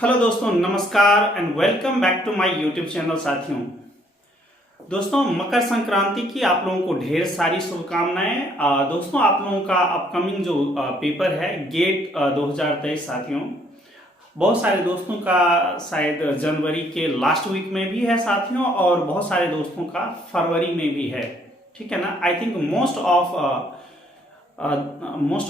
Hello दोस्तों, नमस्कार and welcome back to my YouTube channel. साथियों, दोस्तों मकर संक्रांति की आप लोगों को ढेर सारी शुभकामनाएं। दोस्तों, आप लोगों का अपकमिंग जो पेपर है गेट 2023 साथियों, बहुत सारे दोस्तों का शायद जनवरी के लास्ट वीक में भी है साथियों, और बहुत सारे दोस्तों का फरवरी में भी है। ठीक है ना। I think most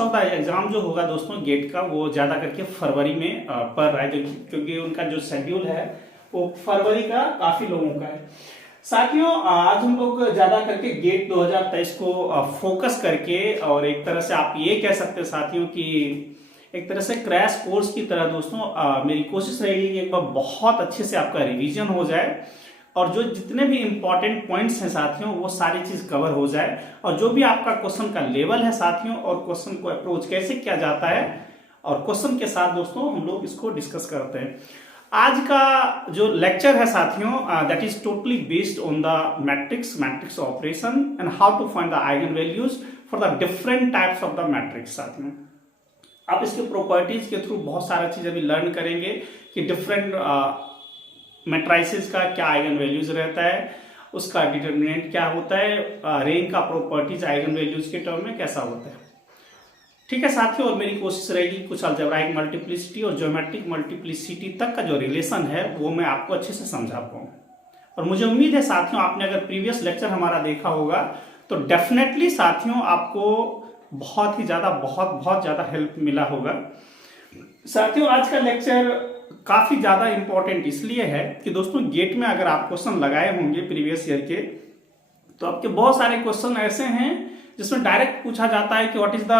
of the exam जो होगा दोस्तों गेट का, वो ज्यादा करके फरवरी में पड़ रहा है, क्योंकि उनका जो शेड्यूल है वो फरवरी का काफी लोगों का है। साथियों, आज हम लोग ज्यादा करके गेट 2023 को फोकस करके, और एक तरह से आप ये कह सकते हैं साथियों कि एक तरह से क्रैश कोर्स की तरह दोस्तों मेरी कोशिश रहेगी कि एक बार बहुत अच्छे से आपका रिवीजन हो जाए, और जो जितने भी इंपॉर्टेंट पॉइंट्स हैं साथियों वो सारी चीज कवर हो जाए, और जो भी आपका क्वेश्चन का लेवल है साथियों, और क्वेश्चन को अप्रोच कैसे किया जाता है, और क्वेश्चन के साथ दोस्तों हम लोग इसको डिस्कस करते हैं। आज का जो लेक्चर है साथियों, that is totally based on the matrix operation and how to find the eigen values for the different types of the matrix. साथियों, आप इसके प्रॉपर्टीज के थ्रू बहुत सारा चीज अभी लर्न करेंगे कि डिफरेंट मैट्राइसिस का क्या आइगन वैल्यूज रहता है, उसका डिटरमिनेंट क्या होता है, रेंज का प्रॉपर्टीज आइगन वैल्यूज के टर्म में कैसा होता है। ठीक है साथियों, और मेरी कोशिश रहेगी कुछ अलजेब्राइक मल्टीप्लिसिटी और ज्योमेट्रिक मल्टीप्लिसिटी तक का जो रिलेशन है वो मैं आपको अच्छे से समझा पाऊँ। और मुझे उम्मीद है साथियों, आपने अगर प्रीवियस लेक्चर हमारा देखा होगा तो डेफिनेटली साथियों आपको बहुत ही ज्यादा बहुत ज्यादा हेल्प मिला होगा। साथियों, आज का लेक्चर काफी ज्यादा इंपॉर्टेंट इसलिए है कि दोस्तों गेट में अगर आप क्वेश्चन लगाए होंगे प्रीवियस ईयर के, तो आपके बहुत सारे क्वेश्चन ऐसे हैं जिसमें डायरेक्ट पूछा जाता है कि what is the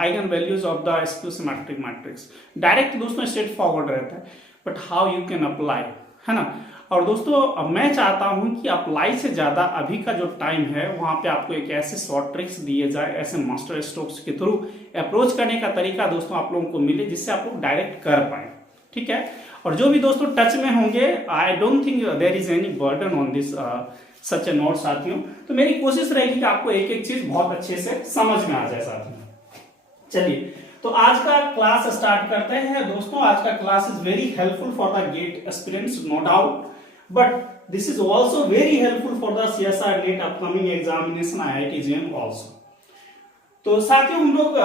eigen values of the skew symmetric matrix. Direct दोस्तों स्ट्रेट फॉरवर्ड रहता है, but how you can apply, है ना। और दोस्तों मैं चाहता हूं कि अप्लाई से ज्यादा अभी का जो टाइम है वहां पे आपको एक ऐसे शॉर्ट ट्रिक्स दिए जाए, ऐसे मास्टर स्ट्रोक्स के थ्रू अप्रोच करने का तरीका दोस्तों आप लोगों को मिले, जिससे आप लोग डायरेक्ट कर पाए। ठीक है। और जो भी दोस्तों टच में होंगे, I don't think there is any burden on this such a note साथियों। तो मेरी कोशिश रहेगी कि आपको एक एक चीज बहुत अच्छे से समझ में आ जाए साथियों। चलिए, तो आज का क्लास स्टार्ट करते हैं दोस्तों। आज का class is very helpful for the GATE aspirants, no doubt, but this is also very helpful for the CSR NET upcoming examination IIT JEM also. तो साथियों हम लोग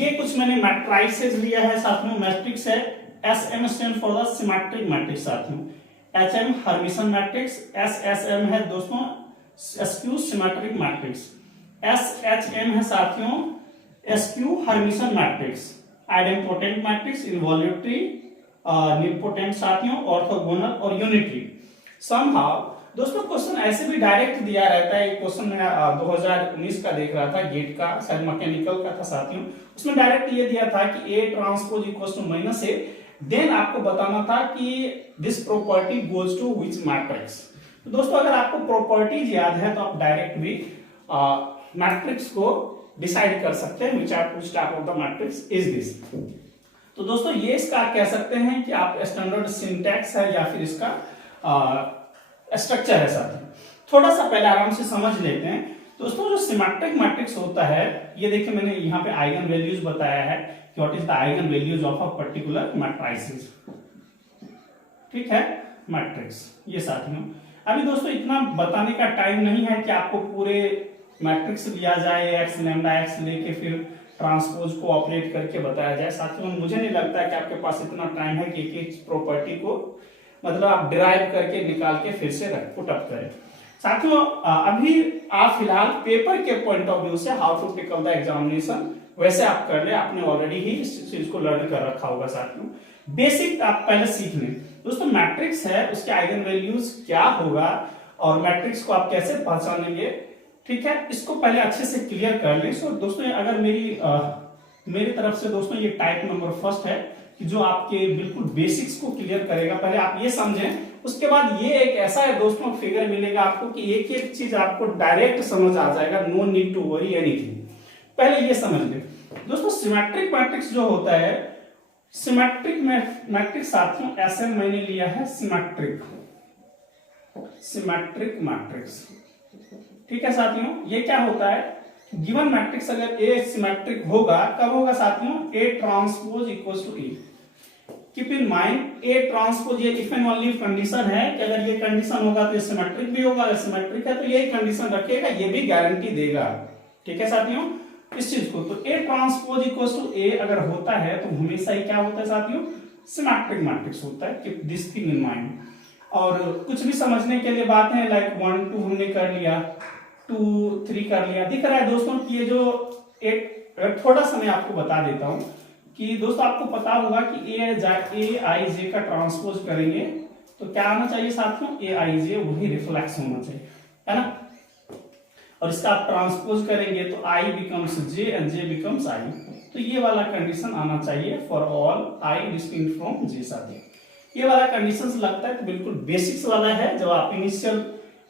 ये कुछ मैंने मैट्राइसेस लिया है साथियों, मैट्रिक्स है। SM stand for the symmetric matrix साथियों, HM हर्मिशन मैट्रिक्स, SSM है दोस्तों स्क्यू सिमेट्रिक मैट्रिक्स, SHM है साथियों skew Hermitian matrix, idempotent matrix, involutory, nilpotent साथियों, ऑर्थोगोनल और यूनिटरी। समहाउ दोस्तों क्वेश्चन ऐसे भी डायरेक्ट दिया रहता है। एक क्वेश्चन मैं 2019 का देख रहा था गेट का, शायद मैकेनिकल का था साथियों। उसमें डायरेक्ट ये दिया था कि A transpose equals to minus A, then आपको बताना था कि this property goes to which matrix. तो दोस्तों अगर आपको प्रॉपर्टीज याद है तो आप डायरेक्ट भी मैट्रिक्स को डिसाइड कर सकते हैं which type of the matrix is this. तो दोस्तों ये इसका कह सकते हैं कि आप स्टैंडर्ड सिंटैक्स है या फिर इसका स्ट्रक्चर है साथियों। थोड़ा सा पहले आराम से समझ लेते हैं दोस्तों। जो सिमेट्रिक मैट्रिक्स होता है, ये देखिए मैंने यहाँ पे आइगन वैल्यूज बताया है कि what is the eigen values of a particular matrices. ठीक है, मैट्रिक्स ये साथियों। अभी दोस्तों इतना बताने का टाइम नहीं है कि आपको पूरे मैट्रिक्स लिया जाए, एक्स लैम्डा एक्स लेके फिर ट्रांसपोज को ऑपरेट करके बताया जाए साथियों। मुझे नहीं लगता कि आपके पास इतना टाइम है कि एक प्रॉपर्टी को मतलब आप डिराइव करके निकाल के फिर से पुट अप करें साथियों। अभी आप फिलहाल पेपर के पॉइंट ऑफ व्यू से how to tackle the examination वैसे आप कर ले, आपने ऑलरेडी ही इस चीज को लर्न कर रखा होगा साथियों। बेसिक आप पहले सीख लें दोस्तों। मैट्रिक्स है, उसके आइगन वैल्यूज क्या होगा और मैट्रिक्स को आप कैसे पहचानेंगे, ठीक है, इसको पहले अच्छे से क्लियर कर लें। सो दोस्तों अगर मेरी तरफ से दोस्तों ये टाइप नंबर फर्स्ट है कि जो आपके बिल्कुल बेसिक्स को क्लियर करेगा। पहले आप ये समझें, उसके बाद ये एक ऐसा है दोस्तों फिगर मिलेगा आपको कि एक एक चीज आपको डायरेक्ट समझ आ जाएगा, no need to worry anything. पहले ये समझ लें दोस्तों, सिमेट्रिक मैट्रिक्स जो होता है, सिमेट्रिक मैट्रिक्स साथियों ऐसे मैंने लिया है सिमेट्रिक मैट्रिक्स। ठीक है साथियों, ये क्या होता है, गिवन मैट्रिक्स अगर ए सिमेट्रिक होगा, कब होगा साथियों, A transpose equals to A. Keep in mind A transpose, ये इफ एंड ओनली कंडीशन है कि अगर ये कंडीशन होगा तो ये सिमेट्रिक भी होगा, अगर सिमेट्रिक है तो ये कंडीशन रखेगा, ये भी गारंटी देगा। ठीक है साथियों, इस चीज को, तो ए ट्रांसपोज इक्वल्स टू ए अगर होता है तो हमेशा ही क्या होता है साथियों, सिमेट्रिक मैट्रिक्स होता है। Keep this thing in mind. और कुछ भी समझने के लिए बात है, लाइक 1 2 हमने कर लिया, 2 3 कर लिया, दिख रहा है दोस्तों कि ये जो एक थोड़ा सा मैं आपको बता देता हूं कि दोस्तों आपको पता होगा कि ए आई जे का ट्रांसपोज करेंगे तो क्या आना चाहिए साथियों, ए आई जे वही रिफ्लेक्स होना चाहिए, है ना। और इसका आप ट्रांसपोज करेंगे तो I becomes J and J becomes आई, तो ये वाला कंडीशन आना चाहिए for all I distinct from जे साथियों। ये वाला कंडीशन लगता है तो बिल्कुल बेसिक्स वाला है, जब आप इनिशियल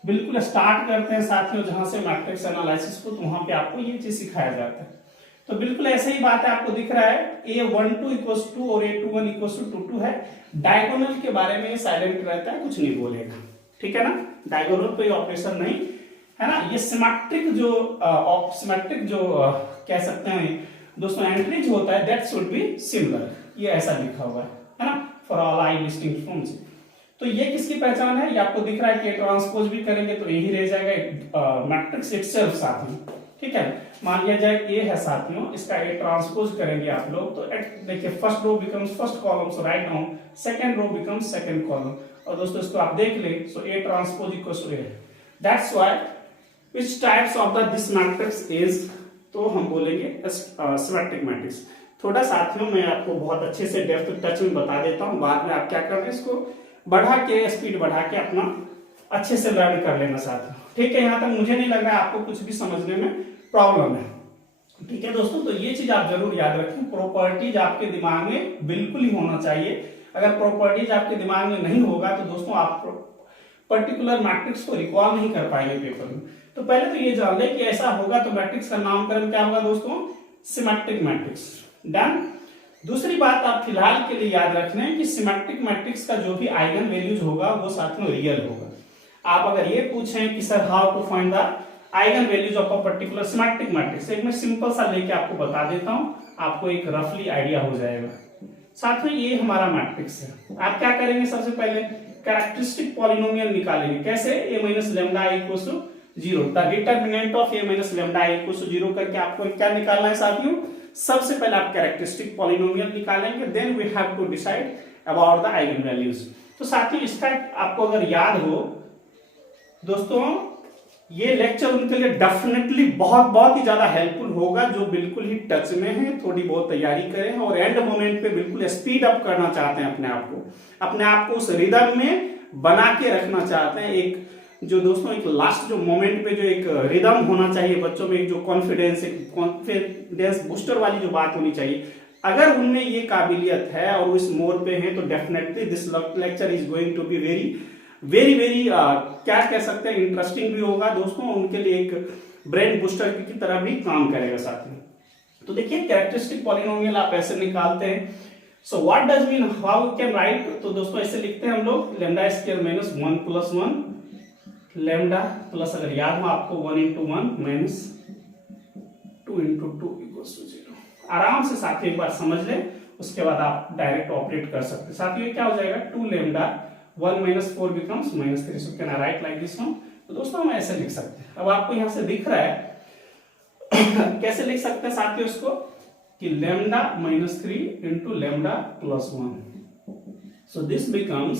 बिल्कुल स्टार्ट करते हैं साथियों जहां से मैट्रिक्स एनालिसिस को, तो वहां पे आपको ये चीज सिखाया जाता है। तो बिल्कुल ऐसे ही बात है, आपको दिख रहा है a12 इक्वल्स 2 और a21 इक्वल्स टू 2 है। डायगोनल के बारे में साइलेंट रहता है, कुछ नहीं बोलेगा, ठीक है ना, डायगोनल कोई ऑपरेशन नहीं है ना। ये सिमेट्रिक जो कह सकते हैं दोस्तों एंट्रीज होता है, दैट शुड बी सिमिलर, ये ऐसा लिखा हुआ है ना, for all I distinct from जे। तो ये किसकी पहचान है, ये आपको दिख रहा है कि ट्रांसपोज भी करेंगे तो यही रह जाएगा मैट्रिक्स इटसेल्फ साथियों, ठीक है। मान लिया जाए ए है साथियों, इसका ए ट्रांसपोज करेंगे आप लोग, तो देखिए first row becomes first column, so write down second row becomes second column. और दोस्तों इसको आप देख ले, so A transpose equals to A, that's why which types of the this matrix is, तो हम बोलेंगे सिमेट्रिक मैट्रिक्स। थोड़ा साथियों मैं आपको बहुत अच्छे से डेप्थ टच में बता देता हूं, बाद में आप क्या कर रहे हैं, इसको बढ़ा के स्पीड बढ़ा के अपना अच्छे से लर्न कर लेना साथियों, ठीक है। यहां तक मुझे नहीं लग रहा है आपको कुछ भी समझने में प्रॉब्लम है, ठीक है दोस्तों। तो ये चीज आप जरूर याद रखें, प्रॉपर्टीज आपके दिमाग में बिल्कुल ही होना चाहिए। अगर प्रॉपर्टीज आपके दिमाग में नहीं होगा तो दोस्तों आप पर्टिकुलर मैट्रिक्स को रिकॉल नहीं कर पाएंगे पेपर में। तो पहले तो ये जान ले कि ऐसा होगा तो मैट्रिक्स का नामकरण क्या होगा दोस्तों, सिमेट्रिक मैट्रिक्स। डन। दूसरी बात आप फिलहाल के लिए याद रखना है कि सिमेट्रिक मैट्रिक्स का जो भी आइगन वैल्यूज होगा वो साथ में रियल होगा। आप अगर ये पूछें कि sir how to find the eigen values of a particular symmetric matrix, एक मैं सिंपल सा लेके आपको बता देता हूं, आपको एक रफली आइडिया हो जाएगा। साथ में ये हमारा मैट्रिक्स है, आप क्या करेंगे, सबसे पहले कैरेक्टरिस्टिक पॉलिनोमियल निकालेंगे। कैसे, a minus lambda I equals to 0, the determinant of a minus lambda I equals to 0 करके आपको क्या निकालना है साथियों, सबसे पहले आप कैरेक्टरिस्टिक पॉलिनोमियल निकालेंगे, then we have to decide about the eigen values. तो साथियों इसका आपको अगर याद हो दोस्तों, ये लेक्चर उनके लिए डेफिनेटली बहुत ही ज्यादा हेल्पफुल होगा जो बिल्कुल ही टच में है, थोड़ी बहुत तैयारी करें और एंड मोमेंट पे बिल्कुल स्पीड अप करना चाहते हैं अपने आप को उस रिदम में बना के रखना चाहते हैं। एक जो दोस्तों एक लास्ट जो मोमेंट पे जो एक रिदम होना चाहिए बच्चों में, एक जो कॉन्फिडेंस बूस्टर वाली जो बात होनी चाहिए, अगर उनमें ये काबिलियत है और इस मोड पे है तो definitely this lecture is going to be very क्या कह सकते हैं, इंटरेस्टिंग भी होगा दोस्तों, उनके लिए एक ब्रेन बूस्टर की तरह भी काम करेगा साथियों। तो देखिए कैरेक्टरिस्टिक पॉलिनोमियल आप ऐसे निकालते हैं, so what does mean, how can write, तो दोस्तों ऐसे लिखते हैं हम लोग lambda square minus 1 plus 1 lambda plus, अगर याद हो आपको 1 into 1 minus 2 into 2 equals to 0। आराम से साथियों एक बार समझ लें, उसके बाद आप डायरेक्ट ऑपरेट कर सकते हैं। साथियों क्या हो जाएगा, 2 lambda 1 minus 4 becomes minus 3, so can I write like this one? तो दोस्तों हम ऐसे लिख सकते हैं। अब आपको यहां से दिख रहा है कैसे लिख सकते हैं साथियों इसको, कि lambda minus 3 into lambda plus 1, so this becomes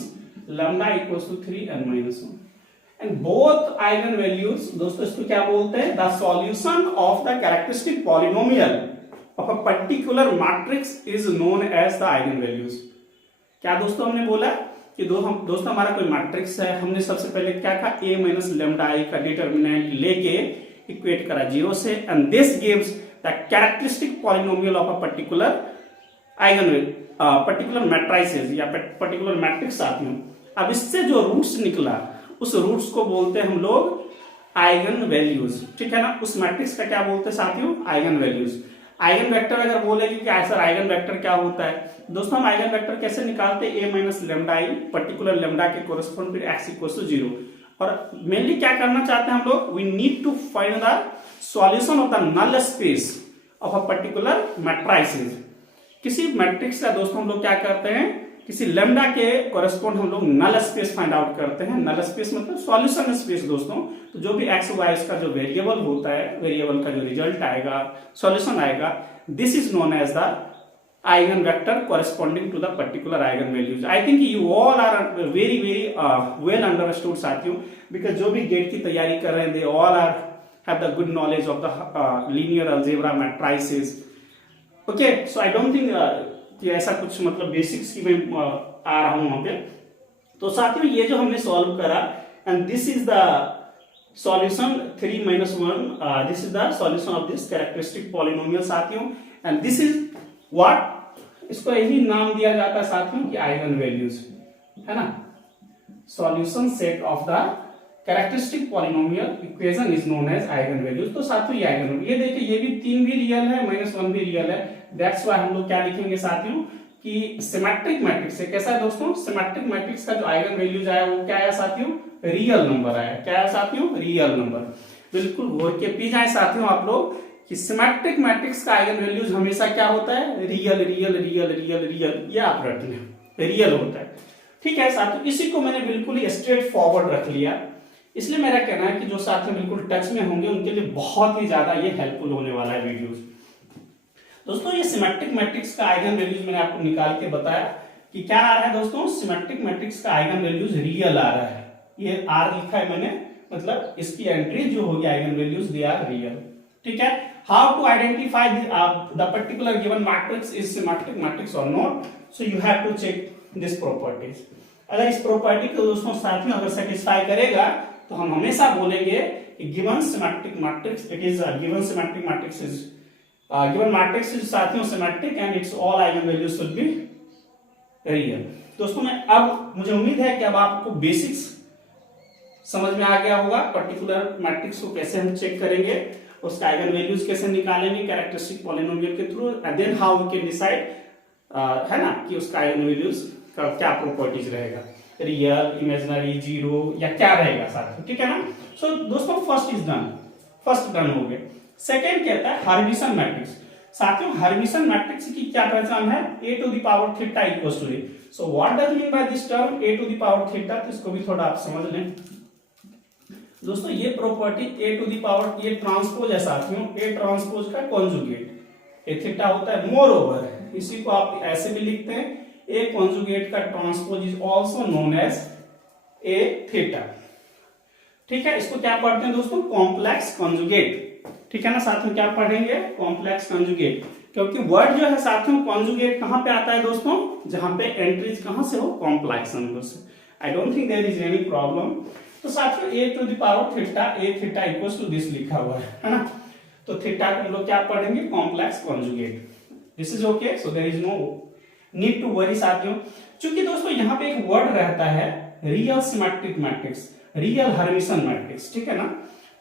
lambda equals to 3 and minus 1 and both eigen values, दोस्तों इसको क्या बोलते हैं, the solution of the characteristic polynomial of a particular matrix is known as the eigen values। क्या दोस्तों हमने बोला कि दोस्तों हमारा कोई मैट्रिक्स है, हमने सबसे पहले क्या कहा, a माइनस लेमडा आई का डिटरमिनेंट लेके इक्वेट करा 0 से, and this gives the characteristic polynomial of a particular particular matrices या पर्टिकुलर मैट्रिक्स साथियों। अब इससे जो रूट्स निकला उस रूट्स को बोलते हैं हम लोग आइगन वैल्यूज, ठीक है ना। उस मैट्रिक्स का क्या बोलते हैं साथियों, आइगन वैल्यूज। आइगन वेक्टर अगर बोलेगी कि सर आइगन वेक्टर क्या होता है, दोस्तों हम आइगन वेक्टर कैसे निकालते हैं, a minus lambda I particular lambda के कोरस्पॉन्ड फिर x इक्वल्स टू 0, और मेनली क्या करना चाहते हैं हम लोग, we need to find the solution of the null space of a particular matrices. किसी मैट्रिक्स का दोस्तों हम लोग क्या करते हैं, किसी लेमडा के कॉरेस्पॉन्ड हम लोग नल स्पेस फाइंड आउट करते हैं। नल स्पेस मतलब सॉल्यूशन स्पेस दोस्तों। तो जो भी एक्स वाई इसका जो वेरिएबल होता है, वेरिएबल का जो रिजल्ट आएगा, सॉल्यूशन आएगा, this is known as the eigen vector corresponding to the particular eigen values. I think you all are very well understood साथियों, because जो भी गेट की तैयारी कर रहे हैं they all are have the good knowledge of the linear algebra matrices. Okay, so I don't think कि ऐसा कुछ मतलब बेसिक्स की मैं आ रहा हूं वहां पे। तो साथियों ये जो हमने सॉल्व करा, and this is the solution 3 - 1, this is the solution of this characteristic polynomial साथियों, एंड दिस इज व्हाट, इसको यही नाम दिया जाता है साथियों कि आइगन वैल्यूज, है ना। Solution set of the characteristic polynomial equation is known as eigen values. तो साथियों ये आइगन वैल्यू, ये देखिए ये भी 3 भी रियल है, -1 भी रियल है। दैट्स व्हाई हम लोग क्या लिखेंगे साथियों कि सिमेट्रिक मैट्रिक्स है। कैसा है दोस्तों, सिमेट्रिक मैट्रिक्स का जो आइगन वैल्यूज आया वो क्या आया साथियों, रियल नंबर आया। क्या आया साथियों, रियल नंबर। बिल्कुल घोर के पी जाए साथियों आप लोग कि सिमेट्रिक मैट्रिक्स का आइगन वैल्यूज हमेशा क्या होता है, real real real real real, ये आप रख लें, रियल होता है। ठीक है साथियों, इसी को मैंने बिल्कुल ही स्ट्रेट फॉरवर्ड रख लिया। इसलिए मेरा कहना है कि जो साथी बिल्कुल टच में होंगे उनके लिए बहुत ही ज्यादा ये हेल्पफुल होने वाला है वीडियोस। दोस्तों ये सिमेट्रिक मैट्रिक्स का आइगन वैल्यूज मैंने आपको निकाल के बताया कि क्या आ रहा है दोस्तों, सिमेट्रिक मैट्रिक्स का आइगन वैल्यूज रियल आ रहा है। ये आर लिखा है मैंने, मतलब इसकी एंट्री जो होगी eigen values they are real. ठीक है, how to identify the particular given matrix is symmetric matrix और not, so you have to check this properties. अगर इस प्रॉपर्टी को दोस्तों साथियों अगर सेटिस्फाई करेगा तो हम हमेशा बोलेंगे कि given symmetric matrix, it is given symmetric matrix is given matrix is साथियों symmetric and its all eigen values should be real. दोस्तों मैं अब मुझे उम्मीद है कि अब आपको बेसिक्स समझ में आ गया होगा, पर्टिकुलर मैट्रिक्स को कैसे हम चेक करेंगे, उसका आइगन वैल्यूज कैसे निकालेंगे कैरेक्टरिस्टिक पॉलिनोमियल के through, and then how we can decide, है ना, कि उसका आइगन वैल्यूज का क्या प्रॉपर्टीज रहेगा, रियल, इमेजिनरी, जीरो या क्या रहेगा साथ। ठीक है ना। सो दोस्तों first is done, first done हो गया। सेकेंड कहता है हर्मिशन मैट्रिक्स। साथियों हर्मिशन मैट्रिक्स की क्या पहचान है, a to the power theta equal to a। So what does mean by this term a to the power theta, तो इसको भी थोड़ा आप समझ लें दोस्तों। ये property a to the power, ये ट्रांसपोज है साथियों, a ट्रांसपोज का कॉन्जुगेट, a थीटा होता है। मोर ओवर इसी को आप ऐसे भी लिखते हैं, a कॉन्जुगेट का transpose is also known as a theta. ठीक है, इसको क्या पढ़ते हैं दोस्तों, कॉम्प्लेक्स कॉन्जुगेट। ठीक है ना साथियों, क्या पढ़ेंगे, कॉम्प्लेक्स कॉन्जुगेट, क्योंकि वर्ड जो है साथियों कॉन्जुगेट कहां पे आता है दोस्तों, जहां पे एंट्रीज कहां से हो, कॉम्प्लेक्स नंबर से। I don't think there is any problem. तो साथियों a to the power theta, a theta equals to this लिखा हुआ है ना। तो थीटा को हम लोग क्या पढ़ेंगे, complex conjugate. This is okay, so there is no need to worry साथियों। क्योंकि दोस्तों यहाँ पे एक वर्ड रहता है real symmetric matrix, real Hermitian matrix. ठीक है ना,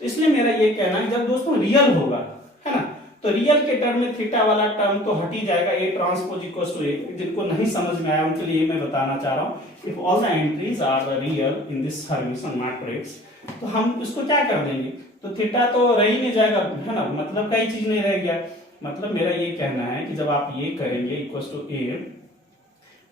तो इसलिए मेरा ये कहना है जब दोस्तों रियल होगा, है ना, तो रियल के टर्म में थीटा वाला टर्म तो हट ही जाएगा, a transpose equals to a। जिनको नहीं समझ में आया उनके लिए मैं बताना चाह रहा हूं, if all the entries are real in this Hermitian matrix, तो हम इसको क्या कर देंगे, तो थीटा तो रह ही नहीं जाएगा, है ना, मतलब कई चीज नहीं रह गया। मतलब मेरा ये कहना है कि जब आप ये करेंगे इक्वल्स टू a,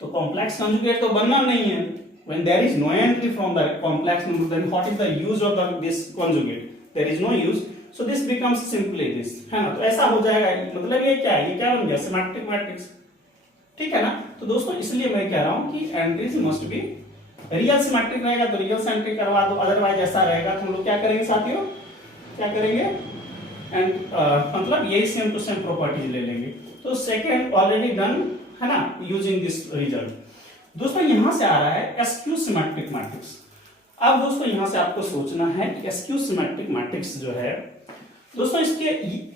तो कॉम्प्लेक्स कंजुगेट तो बनना नहीं है। When there is no entry from the complex number, then what is the use of this conjugate? There is no use, so this becomes simply this, है ना। तो ऐसा हो जाएगा, मतलब ये क्या है, ये क्या बन गया, सिमेट्रिक मैट्रिक्स। ठीक है ना। तो दोस्तों इसलिए मैं कह रहा हूं कि entries must be real symmetric रहेगा तो रियल से एंट्री करवा दो, अदरवाइज ऐसा रहेगा तो हम लोग क्या करेंगे साथियों, क्या करेंगे, एंड मतलब यही सेम टू सेम प्रॉपर्टीज ले लेंगे। तो सेकेंड ऑलरेडी डन, है ना, यूजिंग दिस रिजल्ट। दोस्तों यहां से आ रहा है एस्क्यू सिमेट्रिक मैट्रिक्स। अब दोस्तों यहां से आपको सोचना है कि एस्क्यू सिमेट्रिक मैट्रिक्स जो है दोस्तों,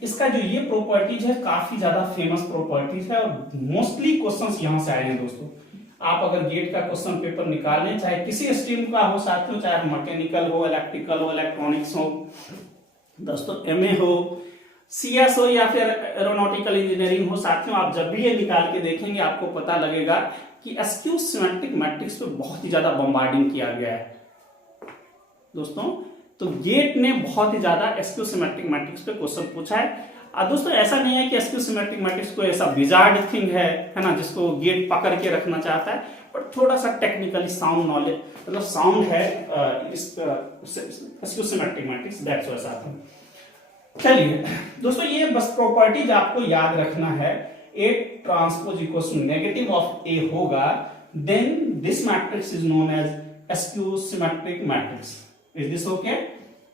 इसका जो ये प्रॉपर्टीज है काफी ज्यादा फेमस प्रॉपर्टीज है और मोस्टली क्वेश्चंस यहां से आए हैं दोस्तों। आप अगर गेट का क्वेश्चन पेपर निकाल लें, चाहे किसी स्ट्रीम का हो साथियों, चाहे मैकेनिकल हो, इलेक्ट्रिकल हो, इलेक्ट्रॉनिक्स हो दोस्तों, एमए हो, सीएस हो या फिर एरोनॉटिकल इंजीनियरिंग हो साथियों, आप जब भी ये निकाल के देखेंगे आपको पता लगेगा कि एस्क्यू सिमेट्रिक मैट्रिक्स पे बहुत ही ज्यादा बम्बार्डिंग किया गया है। दोस्तों, तो गेट ने बहुत ही ज्यादा एसक्यू सिमेट्रिक मैट्रिक्स पे क्वेश्चन पूछा है। दोस्तों ऐसा नहीं है कि एसक्यू सिमेट्रिक मैट्रिक्स को ऐसा विजार्ड थिंग है ना, जिसको गेट पकड़ के रखना चाहता है, बट थोड़ा सा टेक्निकली साउंड नॉलेज मतलब साउंड है SQ symmetric matrix, that's why साथ। चलिए दोस्तों, ये बस प्रॉपर्टीज आपको याद रखना है। A transpose equals to negative of A होगा, then this matrix is known as skew symmetric matrix. Is this okay?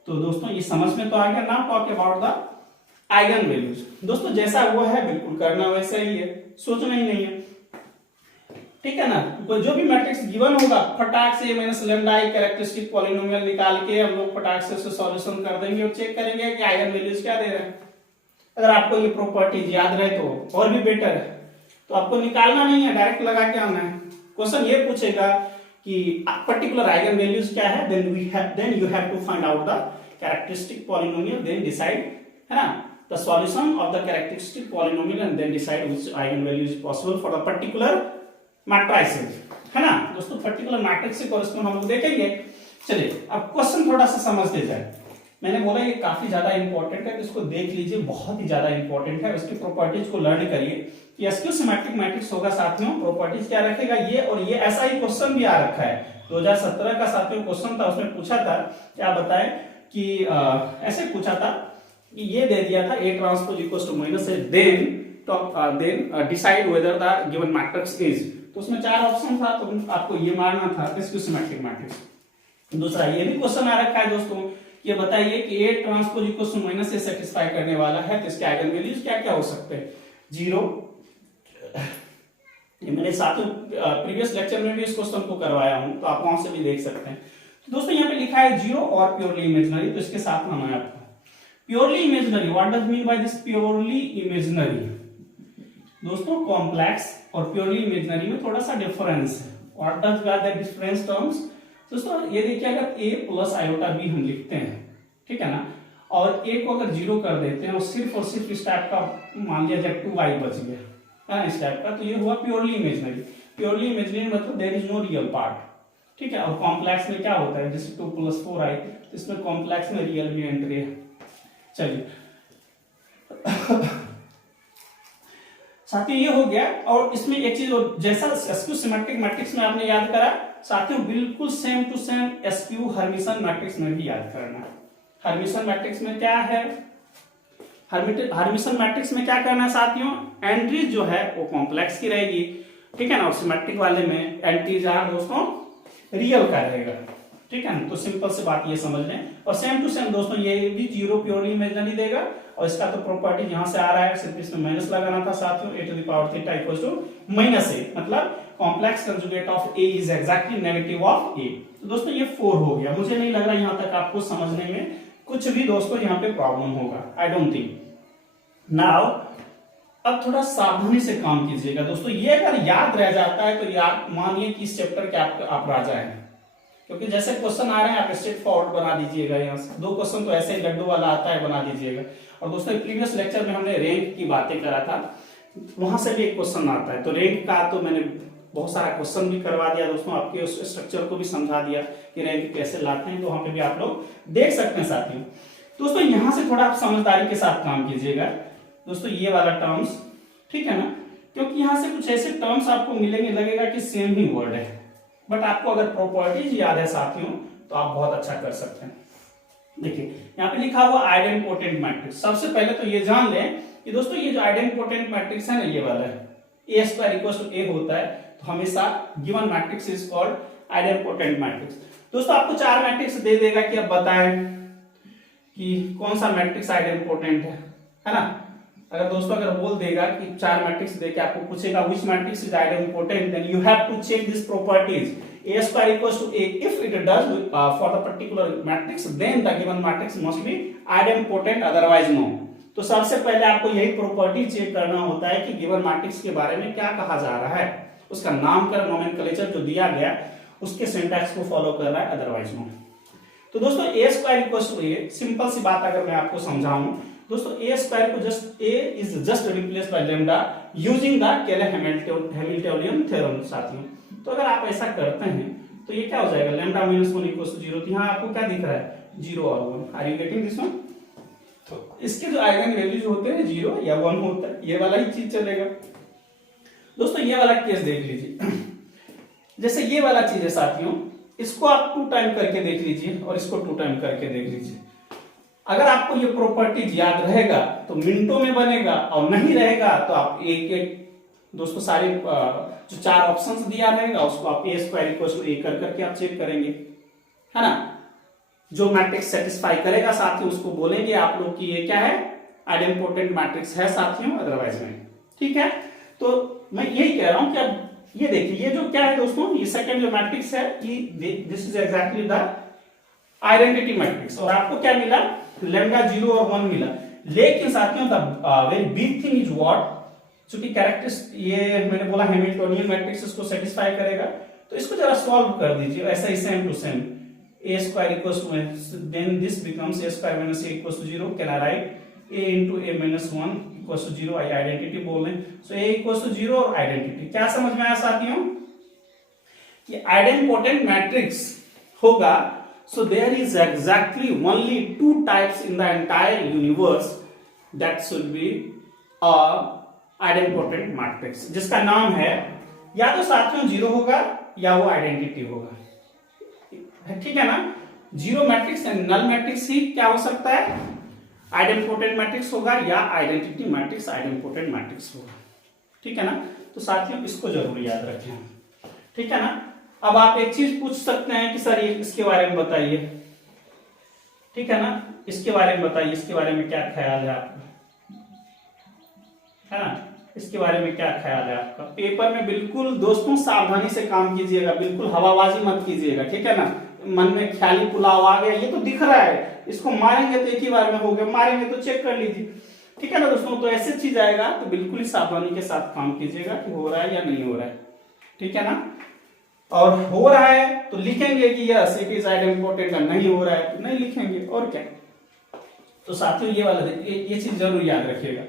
तो दोस्तों ये समझ में तो आ गया। Now talk about the eigen values. दोस्तों जैसा वो है बिल्कुल करना वैसा ही है, सोचना ही नहीं है, ठीक है ना। तो जो भी मैट्रिक्स गिवन होगा फटाक से माइनस लैम्डा आई कैरेक्टरिस्टिक पॉलिनोमियल निकाल के हम लोग फटाक से उसे सॉल्यूशन कर देंगे और चेक करेंगे कि आइगन वैल्यूज क्या दे रहे हैं। अगर आपको ये प्रॉपर्टीज याद रहे तो और भी बेटर है, तो आपको निकालना नहीं है, डायरेक्ट लगा के आना है। क्वेश्चन ये पूछेगा कि पर्टिकुलर आइगन वैल्यूज क्या है, then you have to find out the characteristic polynomial, then decide, है ना, the solution of the characteristic polynomial and then decide which eigen value is possible for the particular matrix, है ना। दोस्तों particular matrix से correspond हम लोग देखेंगे। चलिए अब क्वेश्चन थोड़ा सा समझते जाए। मैंने बोला ये काफी ज्यादा इंपॉर्टेंट है, तो इसको देख लीजिए, बहुत ही ज्यादा इंपॉर्टेंट है। उसकी प्रॉपर्टीज को लर्न करिए कि एसक्यू सिमेट्रिक मैट्रिक्स होगा साथियों, प्रॉपर्टीज क्या रखेगा ये, और ये ऐसा ही क्वेश्चन भी आ रखा है 2017 का साथियों क्वेश्चन था, उसमें पूछा था क्या बताएं कि ऐसे पूछा था कि ये दे दिया था A transpose equals to minus A, then decide whether the given matrix is, तो उसमें 4 ऑप्शन था, तो आपको ये मारना था एसक्यू सिमेट्रिक मैट्रिक्स। दूसरा ये भी क्वेश्चन आ रखा है दोस्तों, ये बताइए कि A transpose equals to minus A satisfy करने वाला है, तो इसके आइगन वैल्यूज क्या क्या हो सकते हैं। 0, ये मैंने साथ प्रीवियस लेक्चर में भी इस क्वेश्चन को करवाया हूं, तो आप वहां से भी देख सकते हैं। तो दोस्तों यहाँ पे लिखा है 0 और प्योरली इमेजिनरी, तो इसके साथ में मैं आपको purely imaginary, what does mean by this purely imaginary. दोस्तों कॉम्प्लेक्स और प्योरली इमेजिनरी में थोड़ा सा डिफरेंस है। What does that difference terms. दोस्तों ये देखिए, अगर a प्लस आयोटा b हम लिखते हैं, ठीक है ना, और a को अगर 0 कर देते हैं और सिर्फ इस टाइप का मान लिया जाए 2y बच गया, है ना, इस टाइप का, तो ये हुआ प्योरली इमेजिनरी। प्योरली इमेजिनरी मतलब there is no real part, ठीक है। और कॉम्प्लेक्स में क्या होता है, जैसे 2 + 4i, तो इसमें कॉम्प्लेक्स में रियल भी एंट्री है। चलिए साथियों ये हो गया। और इसमें एक चीज और, जैसा एसक्यू सिमेट्रिक मैट्रिक्स में आपने याद करा साथियों, बिल्कुल same to same skew Hermitian matrix में भी याद करना। हर्मिशन मैट्रिक्स में क्या है, हर्मिशन मैट्रिक्स में क्या करना है साथियों, एंट्री जो है वो कॉम्प्लेक्स की रहेगी, ठीक है ना, और सिमेट्रिक वाले में एंट्री जहां दोस्तों रियल का रहेगा, ठीक है ना। तो सिंपल से बात ये समझ लें। और सेम टू सेम दोस्तों ये भी 0 प्योरली इमेजिनरी देगा, और इसका तो प्रॉपर्टी यहां से आ रहा है, सिर्फ इसमें माइनस लगाना था साथियों, a to the power theta equals to -a, मतलब complex conjugate of a is exactly negative of a। तो दोस्तों ये 4 हो गया। मुझे नहीं लग रहा यहां तक आपको समझने में कुछ भी दोस्तों यहाँ पे प्रॉब्लम होगा, आई डोंट थिंक। नाउ अब थोड़ा सावधानी से काम कीजिएगा दोस्तों। ये अगर याद रह जाता है तो याद मानिए कि इस चैप्टर के आप राजा हैं, क्योंकि जैसे क्वेश्चन आ रहे हैं आप स्ट्रेट फॉरवर्ड बना दीजिएगा। यहाँ से 2 क्वेश्चन तो ऐसे ही लड्डू वाला आता है, बना दीजिएगा। और दोस्तों प्रीवियस लेक्चर में हमने रैंक की बातें करा था, वहां से भी एक क्वेश्चन आता है, तो रैंक का तो मैंने बहुत सारा क्वेश्चन भी करवा दिया दोस्तों, आपके उस स्ट्रक्चर को भी समझा दिया कि रैंक कैसे लाते हैं, तो वहां पे भी आप लोग देख सकते हैं साथियों। दोस्तों यहां से थोड़ा आप समझदारी के साथ काम कीजिएगा दोस्तों, ये वाला टर्म्स, ठीक है ना, क्योंकि यहां से कुछ ऐसे टर्म्स आपको मिलेंगे, लगेगा कि सेम ही वर्ड है, बट आपको अगर प्रॉपर्टीज याद है साथियों तो आप बहुत अच्छा कर सकते हैं। देखिए यहाँ पे लिखा हुआ आइडेंपोटेंट मैट्रिक्स। सबसे पहले तो ये जान लें कि दोस्तों ये जो आइडेंपोटेंट मैट्रिक्स है ना, ये वाला है, a² = a होता है, तो हमेशा given matrix is called idempotent matrix. दोस्तों आपको 4 मैट्रिक्स दे देगा कि अब बताएं कि कौन सा मैट्रिक्स आइडेंपोटेंट है ना। अगर दोस्तों अगर बोल देगा कि 4 मैट्रिक्स देके आपको पूछेगा which matrix is idempotent, then you have to check this properties a² = a। if it does for the particular matrix then the given matrix must be idempotent, otherwise no। तो सबसे पहले आपको यही प्रॉपर्टी चेक करना होता है कि given matrix के बारे में क्या कहा जा रहा है, उसका नामकरण नोमेनक्लेचर जो दिया गया उसके सिंटैक्स को फॉलो कर रहा है, अदरवाइज नो। तो दोस्तों a² = a, सिंपल सी बात अगर मैं आपको समझाऊं दोस्तों, a² को just a is just replace by lambda using the Keller Hamiltonian theorem साथियों। तो अगर आप ऐसा करते हैं तो ये क्या हो जाएगा लैम्डा माइनस 1 इक्वल टू 0। यहाँ आपको क्या दिख रहा है 0 और 1। Are you getting this one? तो इसके जो आइगन वैल्यूज होते हैं 0 या 1 होता है, ये वाला ही चीज चलेगा। दोस्तों ये वाला केस देख लीजिए, जैसे ये वाला चीज है साथियों, इसको आप 2 टाइम करके देख लीजिए और इसको 2 टाइम करके देख लीजिए। अगर आपको ये प्रॉपर्टीज याद रहेगा तो मिनटों में बनेगा, और नहीं रहेगा तो आप एक एक दोस्तों सारे जो 4 ऑप्शंस दिया रहेगा उसको आप a square equal to a कर करके आप चेक करेंगे, है ना। जो मैट्रिक्स सेटिस्फाई करेगा साथियों उसको बोलेंगे आप लोग कि ये क्या है आइडेंपोटेंट मैट्रिक्स है साथियों, अदरवाइज नहीं। ठीक है, तो मैं यही कह रहा हूं कि अब ये देखिए ये जो क्या है दोस्तों, ये सेकंड जो मैट्रिक्स है this is exactly the identity matrix. और आपको क्या मिला लैम्डा 0 और 1 मिला। लेकिन साथियों the very big thing is what, चूंकि कैरेक्टरिस्ट ये मैंने बोला हैमिल्टोनियन मैट्रिक्स इसको सेटिस्फाई करेगा, तो इसको जरा सॉल्व कर दीजिए ऐसा ही same to same. a square equals to then this becomes a square minus a equals to 0. Can I write a into a minus 1 equals to 0? Identity बोल रहे हैं, so a equals to 0 और identity. क्या समझ में आया साथियों कि आइडेंपोटेंट मैट्रिक्स होगा, so there is exactly only 2 types in the entire universe that should be a idempotent matrix, जिसका नाम है या तो साथियों 0 होगा या वो आइडेंटिटी होगा। ठीक है ना, 0 मैट्रिक्स एंड नल मैट्रिक्स ही क्या हो सकता है आइडेंपोटेंट मैट्रिक्स होगा, या आइडेंटिटी मैट्रिक्स आइडेंपोटेंट मैट्रिक्स होगा। ठीक है ना, तो साथियों इसको जरूर याद रखें। ठीक है ना, अब आप एक चीज पूछ सकते हैं कि सर ये इसके बारे में बताइए। ठीक है ना, इसके बारे में बताइए, इसके बारे में क्या ख्याल है आपका, है ना, इसके बारे में क्या ख्याल है आपका। पेपर में बिल्कुल दोस्तों सावधानी से काम कीजिएगा, बिल्कुल हवाबाजी मत कीजिएगा। ठीक है ना, मन में ख्याली पुलाव आ गया, ये तो दिख रहा है, इसको मारेंगे तो एक ही बार में हो गया, मारेंगे तो चेक कर लीजिए। ठीक है ना दोस्तों, तो ऐसे चीज आएगा तो बिल्कुल ही सावधानी के साथ काम कीजिएगा कि हो रहा है या नहीं हो रहा है। ठीक है ना, और हो रहा है तो लिखेंगे कि यस इट इज आइडेंटिटी, नहीं हो रहा है तो नहीं लिखेंगे, और क्या। तो साथियों ये वाला ये चीज जरूर याद रखिएगा।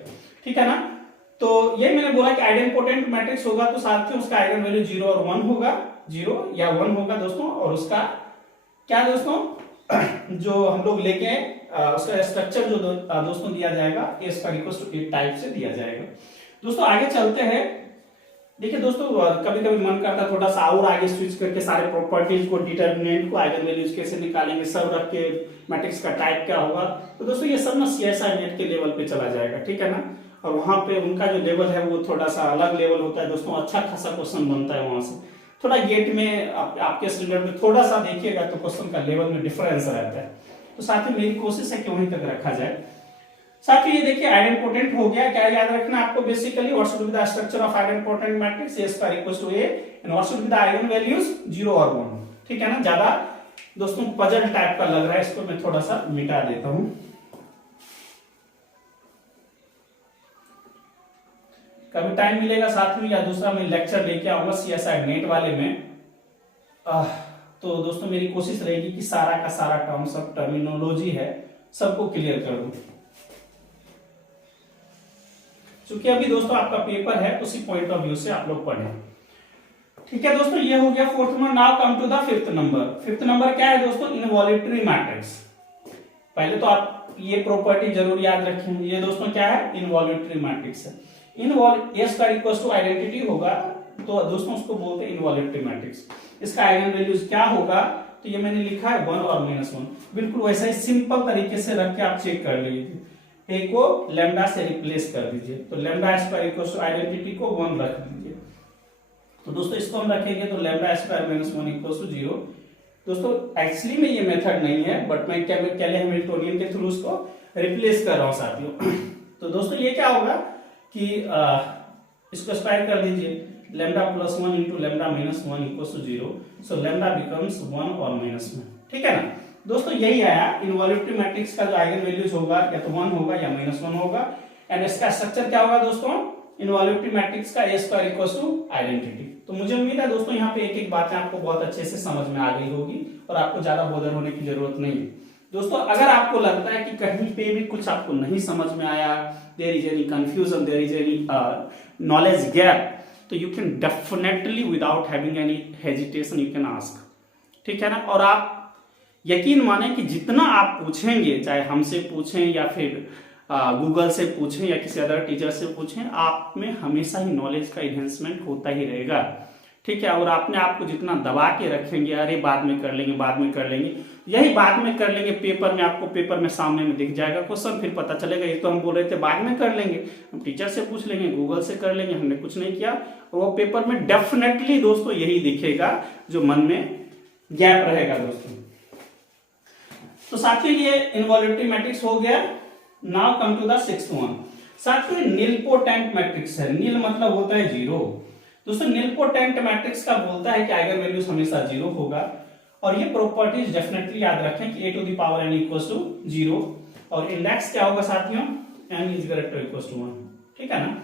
ठीक है ना, तो ये मैंने बोला कि आइडेंपोटेंट मैट्रिक्स होगा तो साथियों उसका आइगन वैल्यू 0 और 1 होगा, 0 या 1 होगा दोस्तों। और उसका क्या दोस्तों जो हम लोग लेके उसका स्ट्रक्चर जो दोस्तों दिया जाएगा a square equals to 8 type से दिया जाएगा। दोस्तों आगे चलते हैं। देखिए दोस्तों कभी कभी मन करता है थोड़ा सा और आगे स्विच करके सारे प्रॉपर्टीज को, डिटरमिनेंट को, आइगन वैल्यूज कैसे निकालेंगे, सब रख के मैट्रिक्स का टाइप क्या होगा। तो दोस्तों ये सब ना CSI नेट के लेवल पे चला जाएगा। ठीक है ना, और वहां पे उनका जो लेवल है वो थोड़ा सा अलग लेवल होता है दोस्तों, अच्छा खासा क्वेश्चन बनता है वहां से। थोड़ा गेट में आपके स्टैंडर्ड में थोड़ा सा देखिएगा तो क्वेश्चन का लेवल में डिफरेंस रहता है। तो साथ ही मेरी कोशिश है कि वहीं तक रखा जाए। साथ ही ये देखिए आइडेंपोटेंट हो गया, क्या याद रखना आपको basically what should be the structure of idempotent matrix, a square equals to a and what should be the eigen values 0 और 1। ठीक है ना, ज्यादा दोस्तों पजल टाइप का लग रहा है, इसको मैं थोड़ा सा मिटा देता हूं। कभी टाइम मिलेगा साथ में या दूसरा मैं लेक्चर लेके आऊंगा CSI नेट वाले में, तो दोस्तों मेरी कोशिश रहेगी कि सारा का सारा टर्म सब टर्मिनोलॉजी है सबको क्लियर कर दूं। चूंकि अभी दोस्तों आपका पेपर है उसी पॉइंट ऑफ व्यू से आप लोग पढ़ें। ठीक है दोस्तों, ये हो गया fourth number. Now come to the fifth number. Fifth number क्या है दोस्तों, इनवॉल्यूटरी मैट्रिक्स। पहले तो आप ये प्रॉपर्टी जरूर याद रखें, ये दोस्तों क्या है इनवॉल्यूटरी मैट्रिक्स है। a square equals to identity होगा तो दोस्तों उसको बोलते हैं इनवॉल्यूटरी मैट्रिक्स। इसका आइगन वैल्यूज क्या होगा, तो ये मैंने लिखा है 1 और -1। बिल्कुल वैसा ही सिंपल तरीके से रख के आप चेक कर लीजिए। a को लैम्डा से रिप्लेस कर दीजिए, तो lambda square equals to identity को 1 रख दीजिए। तो दोस्तों इसको हम रखेंगे तो लैम्डा स्क्वायर -1 इक्वल्स टू 0। दोस्तों एक्चुअली में ये मेथड नहीं है, बट मैं केले हैमिल्टोनियन के थ्रू उसको रिप्लेस कर रहा हूं साथियों। तो दोस्तों ये क्या होगा कि इसको स्क्वायर कर दीजिए, lambda +1 into lambda -1 equals to 0। So lambda becomes 1 और -1। ठीक है ना दोस्तों, यही आया इनवॉल्यूटरी मैट्रिक्स का जो आइगन वैल्यूज होगा या तो 1 होगा या -1 होगा। एंड इसका स्ट्रक्चर क्या होगा दोस्तों इनवॉल्यूटरी मैट्रिक्स का, a square equals to identity. तो मुझे उम्मीद है दोस्तों यहाँ पे एक एक बातें आपको बहुत अच्छे से समझ में आ गई होगी और आपको ज्यादा बोधर होने की जरूरत नहीं है। दोस्तों अगर आपको लगता है कि कहीं पे भी कुछ आपको नहीं समझ में आया, there is any confusion, there is any knowledge gap, तो you can definitely without having any hesitation you can ask. ठीक है ना। और आप यकीन माने कि जितना आप पूछेंगे, चाहे हमसे पूछें या फिर गूगल से पूछें या किसी अदर टीचर से पूछें, आप में हमेशा ही नॉलेज का इन्हेंसमेंट होता ही रहेगा। ठीक है। और आपने आपको जितना दबा के रखेंगे, अरे बाद में कर लेंगे, बाद में कर लेंगे, यही बाद में कर लेंगे पेपर में, आपको पेपर में सामने में दिख जाएगा क्वेश्चन, फिर पता चलेगा ये तो हम बोल रहे थे बाद में कर लेंगे, हम टीचर से पूछ लेंगे, गूगल से कर लेंगे, हमने कुछ नहीं किया। वो पेपर में डेफिनेटली दोस्तों यही दिखेगा जो मन में गैप रहेगा दोस्तों। तो साथियों ये इनवॉल्यूटरी मैट्रिक्स हो गया। Now come to the sixth one. साथियों निलपोटेंट मैट्रिक्स है। नील मतलब होता है जीरो। दोस्तों निलपोटेंट मैट्रिक्स का बोलता है कि आइगन वैल्यूज हमेशा जीरो होगा, और ये प्रॉपर्टीज डेफिनेटली याद रखें कि a to the power n equals to zero, और इंडेक्स क्या होगा साथियों, n is greater to equals to 1। ठीक है ना,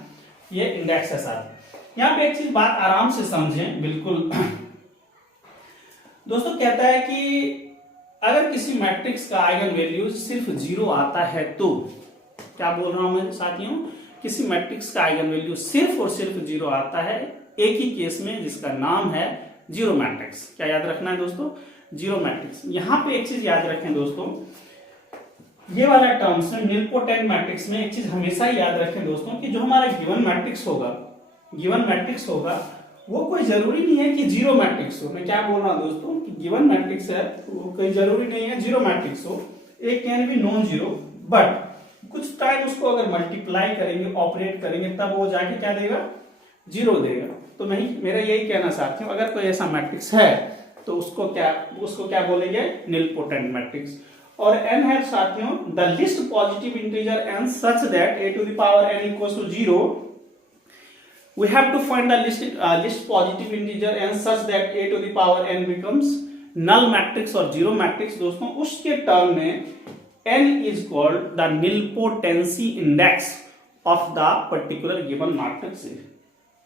ये इंडेक्स है साथ। यहाँ पे एक चीज बात आराम से समझें बिल्कुल। दोस्तों कहता है कि अगर किसी मैट्रिक्स का आइगन वैल्यूज सिर्फ जीरो आता है तो, क्या बोल रहा हूं मैं साथियों, किसी मैट्रिक्स का आइगन वैल्यू सिर्फ और सिर्फ जीरो आता है एक ही केस में, जिसका नाम है जीरो मैट्रिक्स। क्या याद रखना है दोस्तों, जीरो मैट्रिक्स। यहां पे एक चीज याद रखें दोस्तों, ये वाला टर्म्स में निलपोटेंट मैट्रिक्स में एक चीज हमेशा याद रखें दोस्तों कि जो हमारा गिवन मैट्रिक्स होगा वो कोई जरूरी नहीं है कि जीरो मैट्रिक्स हो। मैं क्या बोल रहा हूं दोस्तों कि गिवन मैट्रिक्स है वो कोई जरूरी नहीं है जीरो मैट्रिक्स हो, it can be non zero, but कुछ टाइम उसको अगर मल्टीप्लाई करेंगे, ऑपरेट करेंगे, तब वो जाके क्या देगा, जीरो देगा। तो नहीं, मेरा यही कहना साथियों, अगर कोई ऐसा मैट्रिक्स है तो उसको क्या बोलेंगे, निलपोटेंट मैट्रिक्स। और n है साथियों the least positive integer n such that a to the power n equals to zero. We have to find the list positive integer n such that a to the power n becomes null matrix और zero matrix। दोस्तों उसके term में n is called the nilpotency index of the particular given matrix।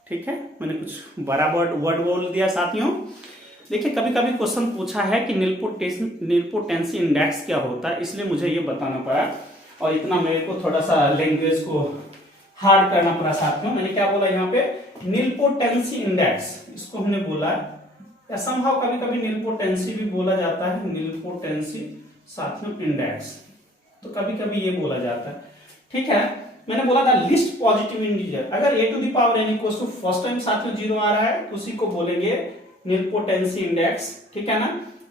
ठीक है, मैंने कुछ बड़ा word बोल दिया साथियों। देखिए कभी कभी क्वेश्चन पूछा है कि निलपोटेंसी इंडेक्स क्या होता है, इसलिए मुझे ये बताना पड़ा, और इतना मेरे को थोड़ा सा लैंग्वेज को हार्ड करना पड़ा साथियों। मैंने क्या बोला यहाँ पे, निलपोटेंसी इंडेक्स, इसको हमने बोला, या समहाउ कभी कभी निलपोटेंसी भी बोला जाता है, निलपोटेंसी साथियों इंडेक्स, तो कभी कभी ये बोला जाता है। ठीक है, मैंने बोला था लिस्ट पॉजिटिव इंटीजर, अगर a to the power n equals to first time साथियों जीरो आ रहा है, उसी को बोलेंगे निलपोटेंसी इंडेक्स। ठीक है ना,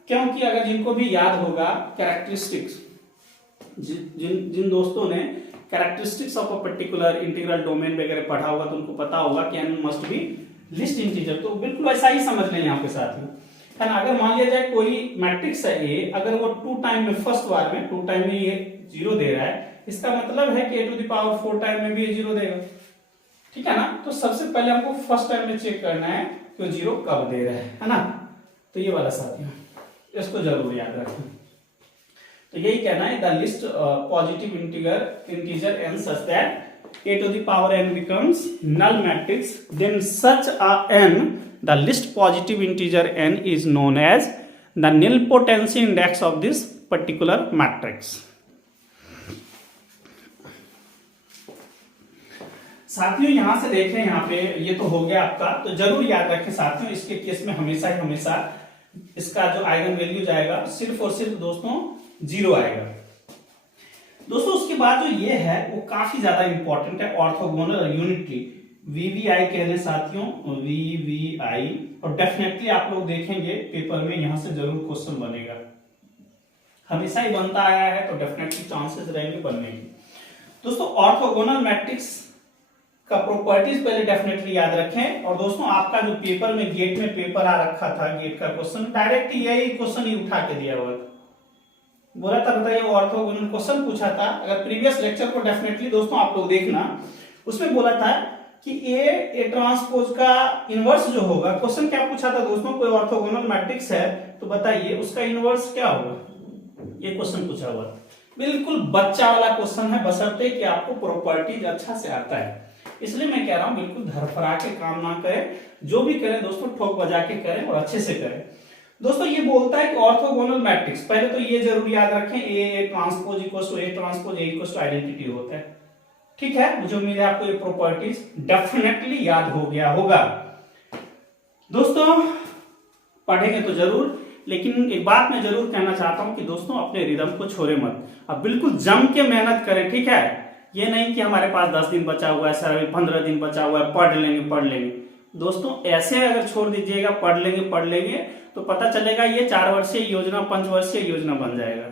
क्योंकि अगर जिनको भी याद होगा कैरेक्टरिस्टिक्स, जिन दोस्तों ने characteristics of a particular integral domain वगैरह पढ़ा होगा तो उनको पता होगा कि n must be list integer. तो बिल्कुल ऐसा ही समझ लें यहाँ पे साथियों, है ना। अगर मान लिया जाए कोई मैट्रिक्स है A, अगर वो टू टाइम में, फर्स्ट बार में टू टाइम में ये जीरो दे रहा है, इसका मतलब है कि a to the power 4 time में भी ये जीरो देगा। ठीक है ना, तो सबसे पहले हमको फर्स्ट टाइम में चेक करना है कि वो जीरो कब दे रहा है ना। तो ये वाला साथियों, इसको जरूर याद रखें। तो यही कहना है the least positive integer n such that a to the power n becomes null matrix, then such a n, the list positive integer n is known as the nilpotency index of this particular matrix। साथियों यहां से देखें, यहाँ पे ये तो हो गया आपका, तो जरूर याद रखें साथियों, इसके केस में हमेशा इसका जो आइगन वैल्यू जाएगा सिर्फ और सिर्फ दोस्तों जीरो आएगा। दोस्तों उसके बाद जो ये है वो काफी ज्यादा इंपॉर्टेंट है, ऑर्थोगोनल यूनिटी, वीवीआई कह लें साथियों, वीवीआई। और डेफिनेटली आप लोग देखेंगे पेपर में यहां से जरूर क्वेश्चन बनेगा, हमेशा ही बनता आया है, तो डेफिनेटली चांसेस रहेंगे बनने के। दोस्तों ऑर्थोगोनल मैट्रिक्स का प्रॉपर्टीज पहले डेफिनेटली याद रखें। और दोस्तों आपका जो पेपर में गेट में पेपर आ रखा था, गेट का क्वेश्चन डायरेक्ट यही क्वेश्चन ही उठा के दिया हुआ था, बोला था बताइए ऑर्थोगोनल क्वेश्चन पूछा था। अगर प्रीवियस लेक्चर को डेफिनेटली दोस्तों आप लोग देखना, उसमें बोला था कि ए ट्रांसपोज का इनवर्स जो होगा, क्वेश्चन क्या पूछा था दोस्तों, कोई ऑर्थोगोनल मैट्रिक्स है तो बताइए उसका इनवर्स क्या होगा, ये क्वेश्चन पूछा हुआ। बिल्कुल बच्चा वाला क्वेश्चन है, बशर्ते कि आपको प्रॉपर्टीज अच्छा से आता है। इसलिए मैं कह रहा हूं बिल्कुल धरफरा के काम ना करें, जो भी करें दोस्तों ठोक बजा के करें और अच्छे से करें। दोस्तों ये बोलता है कि ऑर्थोगोनल मैट्रिक्स, पहले तो ये जरूर याद रखें, A transpose equals to A transpose A equals to identity होता है। ठीक है, मुझे उम्मीद है आपको ये प्रॉपर्टीज डेफिनेटली याद हो गया होगा। दोस्तों पढ़ेंगे तो जरूर, लेकिन एक बात मैं जरूर कहना चाहता हूं कि दोस्तों अपने रिदम को छोड़े मत, अब बिल्कुल जम के मेहनत करें, ठीक है। ये नहीं कि हमारे पास 10 दिन बचा हुआ है सर, अभी 15 दिन बचा हुआ है, पढ़ लेंगे दोस्तों, ऐसे अगर छोड़ दीजिएगा पढ़ लेंगे तो पता चलेगा ये 4 वर्षीय योजना 5 वर्षीय योजना बन जाएगा,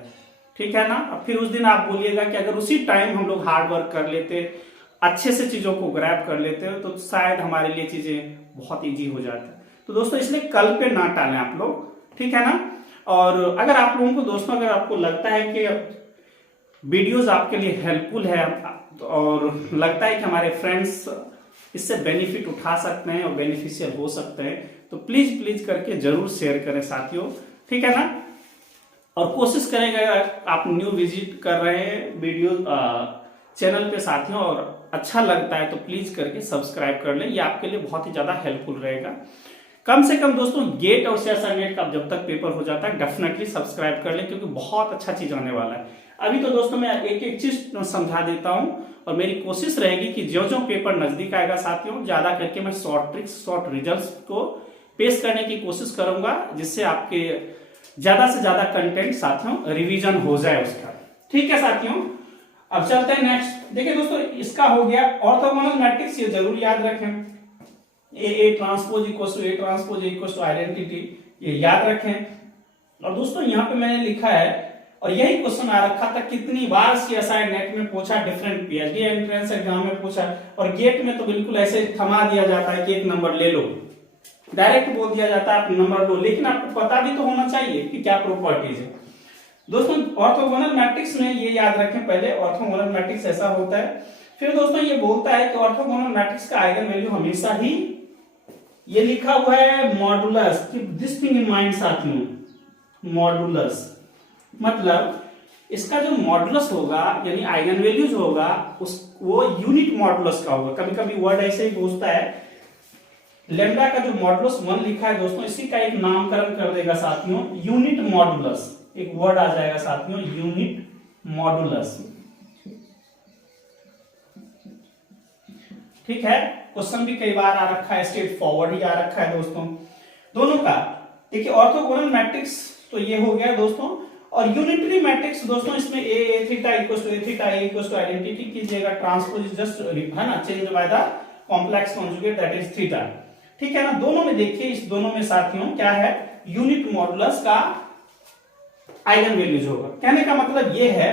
ठीक है ना। अब फिर उस दिन आप बोलिएगा कि अगर उसी टाइम हम लोग हार्ड वर्क कर लेते, अच्छे से चीजों को ग्रैब कर लेते हो तो शायद हमारे लिए चीजें बहुत इजी हो जाती। तो दोस्तों इसलिए कल पे ना टालें आप लोग, ठीक है ना। और अगर आप लोगों को दोस्तों अगर आपको लगता है कि वीडियोस आपके लिए हेल्पफुल है और लगता है कि हमारे फ्रेंड्स इससे बेनिफिट उठा सकते हैं और बेनिफिशियल हो सकते हैं, तो प्लीज करके जरूर शेयर करें साथियों, ठीक है ना। और कोशिश करेंगे आप न्यू विजिट कर रहे हैं वीडियो चैनल पे साथियों और अच्छा लगता है तो प्लीज करके सब्सक्राइब कर लें, ये आपके लिए बहुत ही ज्यादा हेल्पफुल रहेगा। कम से कम दोस्तों गेट और सीएसआई नेट का जब तक पेपर हो जाता है डेफिनेटली सब्सक्राइब कर लें, क्योंकि बहुत अच्छा चीज आने वाला है। अभी तो दोस्तों मैं एक एक चीज समझा देता हूं और मेरी कोशिश रहेगी कि जो जो पेपर नजदीक आएगा साथियों, ज्यादा करके मैं शॉर्ट ट्रिक्स शॉर्ट रिजल्ट्स को पेश करने की कोशिश करूंगा, जिससे आपके ज्यादा से ज्यादा कंटेंट साथियों रिवीजन हो जाए उसका, ठीक है साथियों। अब चलते हैं नेक्स्ट। देखिए दोस्तों इसका हो गया ऑर्थोगोनल मैट्रिक्स, ये जरूर याद रखें, A transpose equals to A transpose equals to identity, ये याद रखें। और दोस्तों यहाँ पे मैंने लिखा है और यही क्वेश्चन आ रखा था कितनी बार सीएसआई नेट में पूछा, डिफरेंट पीएचडी एंट्रेंस एग्जाम में पूछा, और गेट में तो बिल्कुल ऐसे थमा दिया जाता है कि एक नंबर ले लो, डायरेक्ट बोल दिया जाता है आप नंबर लो, लेकिन आपको पता भी तो होना चाहिए कि क्या प्रॉपर्टीज है। दोस्तों ऑर्थोगोनल मैट्रिक्स में ये याद रखें, पहले ऑर्थोगोनल मैट्रिक्स ऐसा होता है, फिर दोस्तों ये बोलता है कि ऑर्थोगोनल मैट्रिक्स का आइगन वैल्यू हमेशा ही, ये लिखा हुआ है modulus, keep this thing in mind साथियों, मॉडुलस मतलब इसका जो मॉडुलस होगा यानी आइगन वैल्यूज होगा उस वो यूनिट मॉडुलस का होगा। कभी कभी वर्ड ऐसे ही पूछता है, लेम्डा का जो मॉडुलस 1 लिखा है दोस्तों, इसी का एक नामकरण कर देगा साथियों यूनिट मॉडुलस, एक वर्ड आ जाएगा साथियों यूनिट मॉडुलस, ठीक है। क्वेश्चन भी कई बार आ रखा है, स्ट्रेट फॉरवर्ड ही आ रखा है दोस्तों दोनों का। देखिए ऑर्थोगोनल मैट्रिक्स तो ये हो गया दोस्तों, और यूनिटरी मैट्रिक्स दोस्तों इसमें A theta equals to A theta A equals to identity कीजिएगा, ट्रांसपोज जस्ट है ना, change by the complex conjugate that is theta, ठीक है ना। दोनों में देखिए, इस दोनों में साथियों क्या है, यूनिट मॉडुलस का आइगन वैल्यूज होगा। कहने का मतलब ये है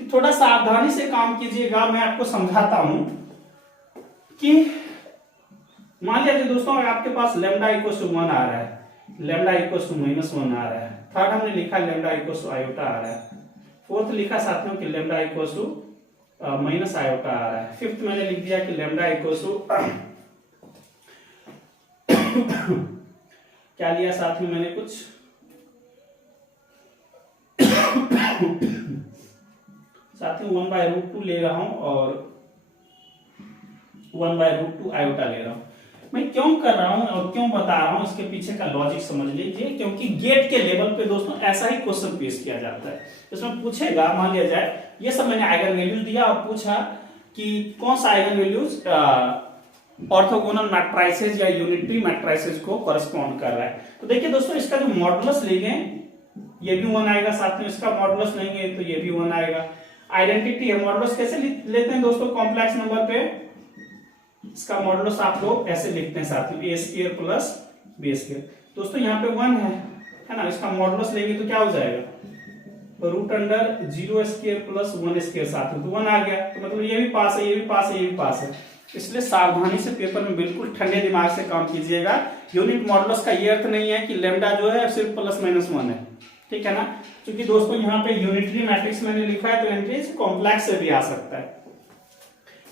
कि थोड़ा सावधानी से काम कीजिएगा। मैं आपको समझाता हूं कि मान लीजिए दोस्तों अगर आपके पास लेमडा इक्वल्स टू 1 आ रहा है, लेमडा इक्वल्स टू -1 आ रहा है, थर्ड हमने लिखा लेमडा इक्वल्स टू आयोटा आ रहा है, फोर्थ लिखा साथियों कि lambda equals to minus iota आ रहा है, फिफ्थ मैंने लिख दिया कि लेमडा इक्वल्स टू क्या लिया साथियों मैंने कुछ साथियों 1/√2 ले रहा हूं और 1/√2 आयोटा ले रहा हूं। मैं क्यों कर रहा हूं और क्यों बता रहा हूं, इसके पीछे का लॉजिक समझ लीजिए, क्योंकि गेट के लेवल पे दोस्तों ऐसा ही क्वेश्चन पेश किया जाता है। इसमें पूछेगा, मान लिया जाए ये सब मैंने आइगन वैल्यूज दिया और पूछा कि कौन सा आइगन वैल्यूज ऑर्थोगोनल मैट्रिसेस या यूनिटरी मैट्रिसेस को कॉरेस्पॉन्ड कर रहा है। तो देखिए दोस्तों इसका जो मॉडुलस लेंगे ये भी 1 आएगा, साथ में इसका मॉडुलस लेंगे तो ये भी 1 आएगा। आइडेंटिटी है, मॉडुलस कैसे लेते हैं दोस्तों, कॉम्प्लेक्स नंबर पे इसका मॉडुलस आप लोग ऐसे लिखते हैं साथियों a² प्लस b²। दोस्तों यहाँ पे 1 है ना, इसका मॉडुलस लेंगे तो क्या हो जाएगा, √0² प्लस 1² साथियों, तो 1 आ गया। तो मतलब ये भी पास है, ये भी पास है, ये भी पास है। इसलिए सावधानी से पेपर में बिल्कुल ठंडे दिमाग से काम कीजिएगा। यूनिट मॉडुलस का ये अर्थ नहीं है कि लेमडा जो है सिर्फ +-1 है, ठीक है ना, क्योंकि दोस्तों यहाँ पे यूनिटरी मैट्रिक्स मैंने लिखा है तो एंट्रीज कॉम्प्लेक्स से भी आ सकता है।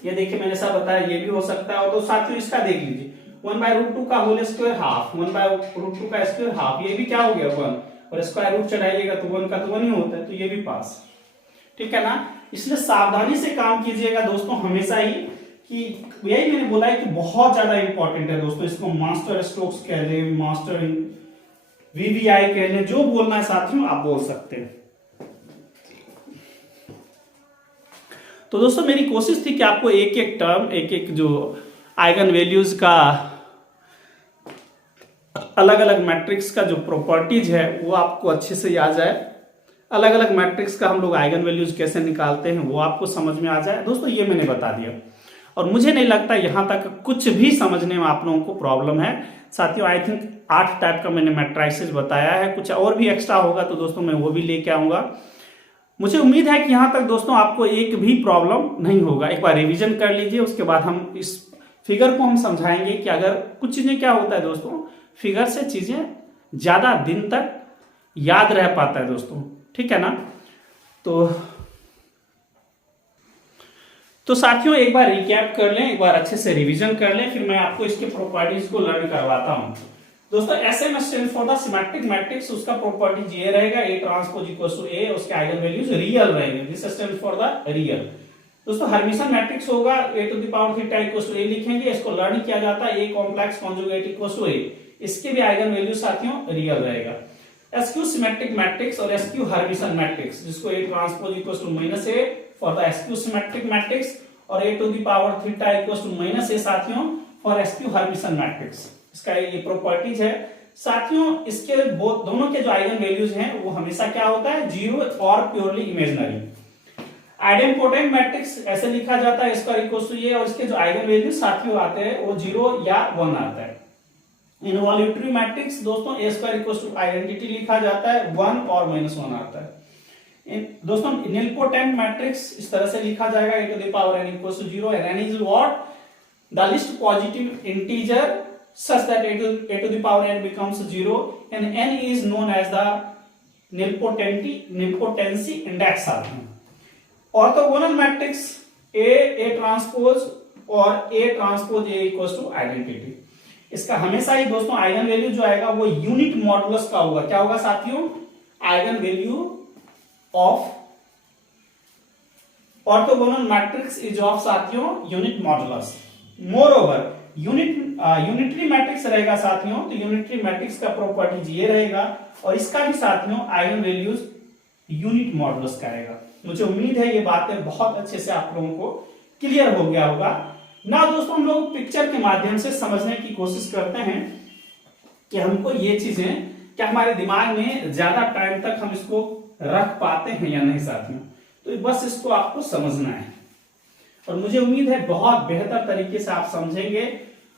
ये देखिए मैंने सब बताया, ये भी हो सकता है। और तो साथियों इसका देख लीजिए 1/√2 का होल स्क्वायर हाफ, 1/√2 का स्क्वायर हाफ, ये भी क्या हो गया 1, और स्क्वायर रूट चढ़ाइएगा तो 1 का तो 1 ही होता है, तो ये भी पास, ठीक है ना। इसलिए सावधानी से काम कीजिएगा दोस्तों हमेशा ही, कि यही मैंने बोला है कि बहुत ज्यादा इंपॉर्टेंट है दोस्तों। इसको मास्टर स्ट्रोक्स कह लें, मास्टर वीवीआई कह लें, जो बोलना है साथियों आप बोल सकते हैं। तो दोस्तों मेरी कोशिश थी कि आपको एक एक टर्म, एक एक जो आइगन वैल्यूज का अलग अलग मैट्रिक्स का जो प्रॉपर्टीज है वो आपको अच्छे से याद जाए, अलग अलग मैट्रिक्स का हम लोग आइगन वैल्यूज कैसे निकालते हैं वो आपको समझ में आ जाए। दोस्तों ये मैंने बता दिया और मुझे नहीं लगता यहां तक कुछ भी समझने में आप लोगों को प्रॉब्लम है। साथियों आई थिंक 8 टाइप का मैंने मैट्रिसेस बताया है, कुछ और भी एक्स्ट्रा होगा तो दोस्तों मैं वो भी लेके आऊंगा। मुझे उम्मीद है कि यहां तक दोस्तों आपको एक भी प्रॉब्लम नहीं होगा। एक बार रिवीजन कर लीजिए, उसके बाद हम इस फिगर को हम समझाएंगे कि अगर कुछ चीजें क्या होता है दोस्तों, फिगर से चीजें ज्यादा दिन तक याद रह पाता है दोस्तों, ठीक है ना। तो साथियों एक बार रिकैप कर लें, एक बार अच्छे से रिवीजन कर लें, फिर मैं आपको इसके प्रॉपर्टीज को लर्न करवाता हूं। दोस्तों SM stand for the symmetric matrix, उसका प्रॉपर्टीज ये रहेगा A transpose equal to A, उसके आइगन वैल्यूज रियल रहेंगे, this stand for the real. दोस्तों हर्मिशन मैट्रिक्स होगा A to the power theta equal to A लिखेंगे, इसको लर्न किया जाता है A complex conjugate equal to A, इसके भी आइगन वैल्यू साथियों रियल रहेगा। SQ सिमेट्रिक मैट्रिक्स और SQ हर्मिशन मैट्रिक्स, जिसको A transpose equal to -A for the SQ symmetric matrix और A to the power theta equal to -A साथियों for SQ Hermitian matrix, इसका ये properties है साथियों। इसके दोनों के जो आइगन वैल्यूज हैं वो हमेशा क्या होता है, 0 और प्योरली इमेजिनरी। आइडेंपोटेंट मैट्रिक्स ऐसे लिखा जाता है, इसका इक्वल टू ये, और इसके जो आइगन वैल्यूज साथियों आते हैं वो 0 या 1 आता है। इनवॉल्यूटरी मैट्रिक्स दोस्तों A square equal to identity लिखा जाता है, 1 और -1 आता है। दोस्तों निलपोटेंट मैट्रिक्स इस तरह से लिखा जाएगा, A to the power n equal to 0 and n is what the least positive integer such that A to the power n becomes 0 and n is known as the nilpotency index साथियों। Orthogonal matrix A transpose और A transpose A equal to identity, इसका हमेशा ही दोस्तों eigen value जो आएगा वो unit modulus का होगा। क्या होगा साथियों, eigen value of orthogonal matrix is of साथियों unit modulus. Moreover unitary matrix रहेगा साथियों, तो यूनिटरी मैट्रिक्स का प्रॉपर्टीज ये रहेगा और इसका भी साथियों आइगन वैल्यूज यूनिट मॉडुलस का रहेगा। मुझे उम्मीद है ये बातें बहुत अच्छे से आप लोगों को क्लियर हो गया होगा ना। दोस्तों हम लोग पिक्चर के माध्यम से समझने की कोशिश करते हैं कि हमको ये चीजें क्या हमारे दिमाग में ज्यादा टाइम तक हम इसको रख पाते हैं या नहीं साथियों, तो बस इसको आपको समझना है और मुझे उम्मीद है बहुत बेहतर तरीके से आप समझेंगे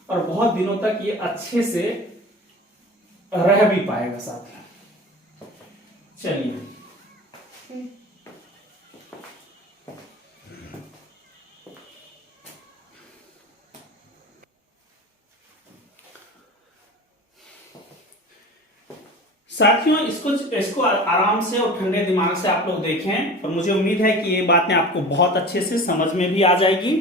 और बहुत दिनों तक ये अच्छे से रह भी पाएगा साथियों। चलिए साथियों इसको आराम से और ठंडे दिमाग से आप लोग देखें और मुझे उम्मीद है कि ये बातें आपको बहुत अच्छे से समझ में भी आ जाएगी।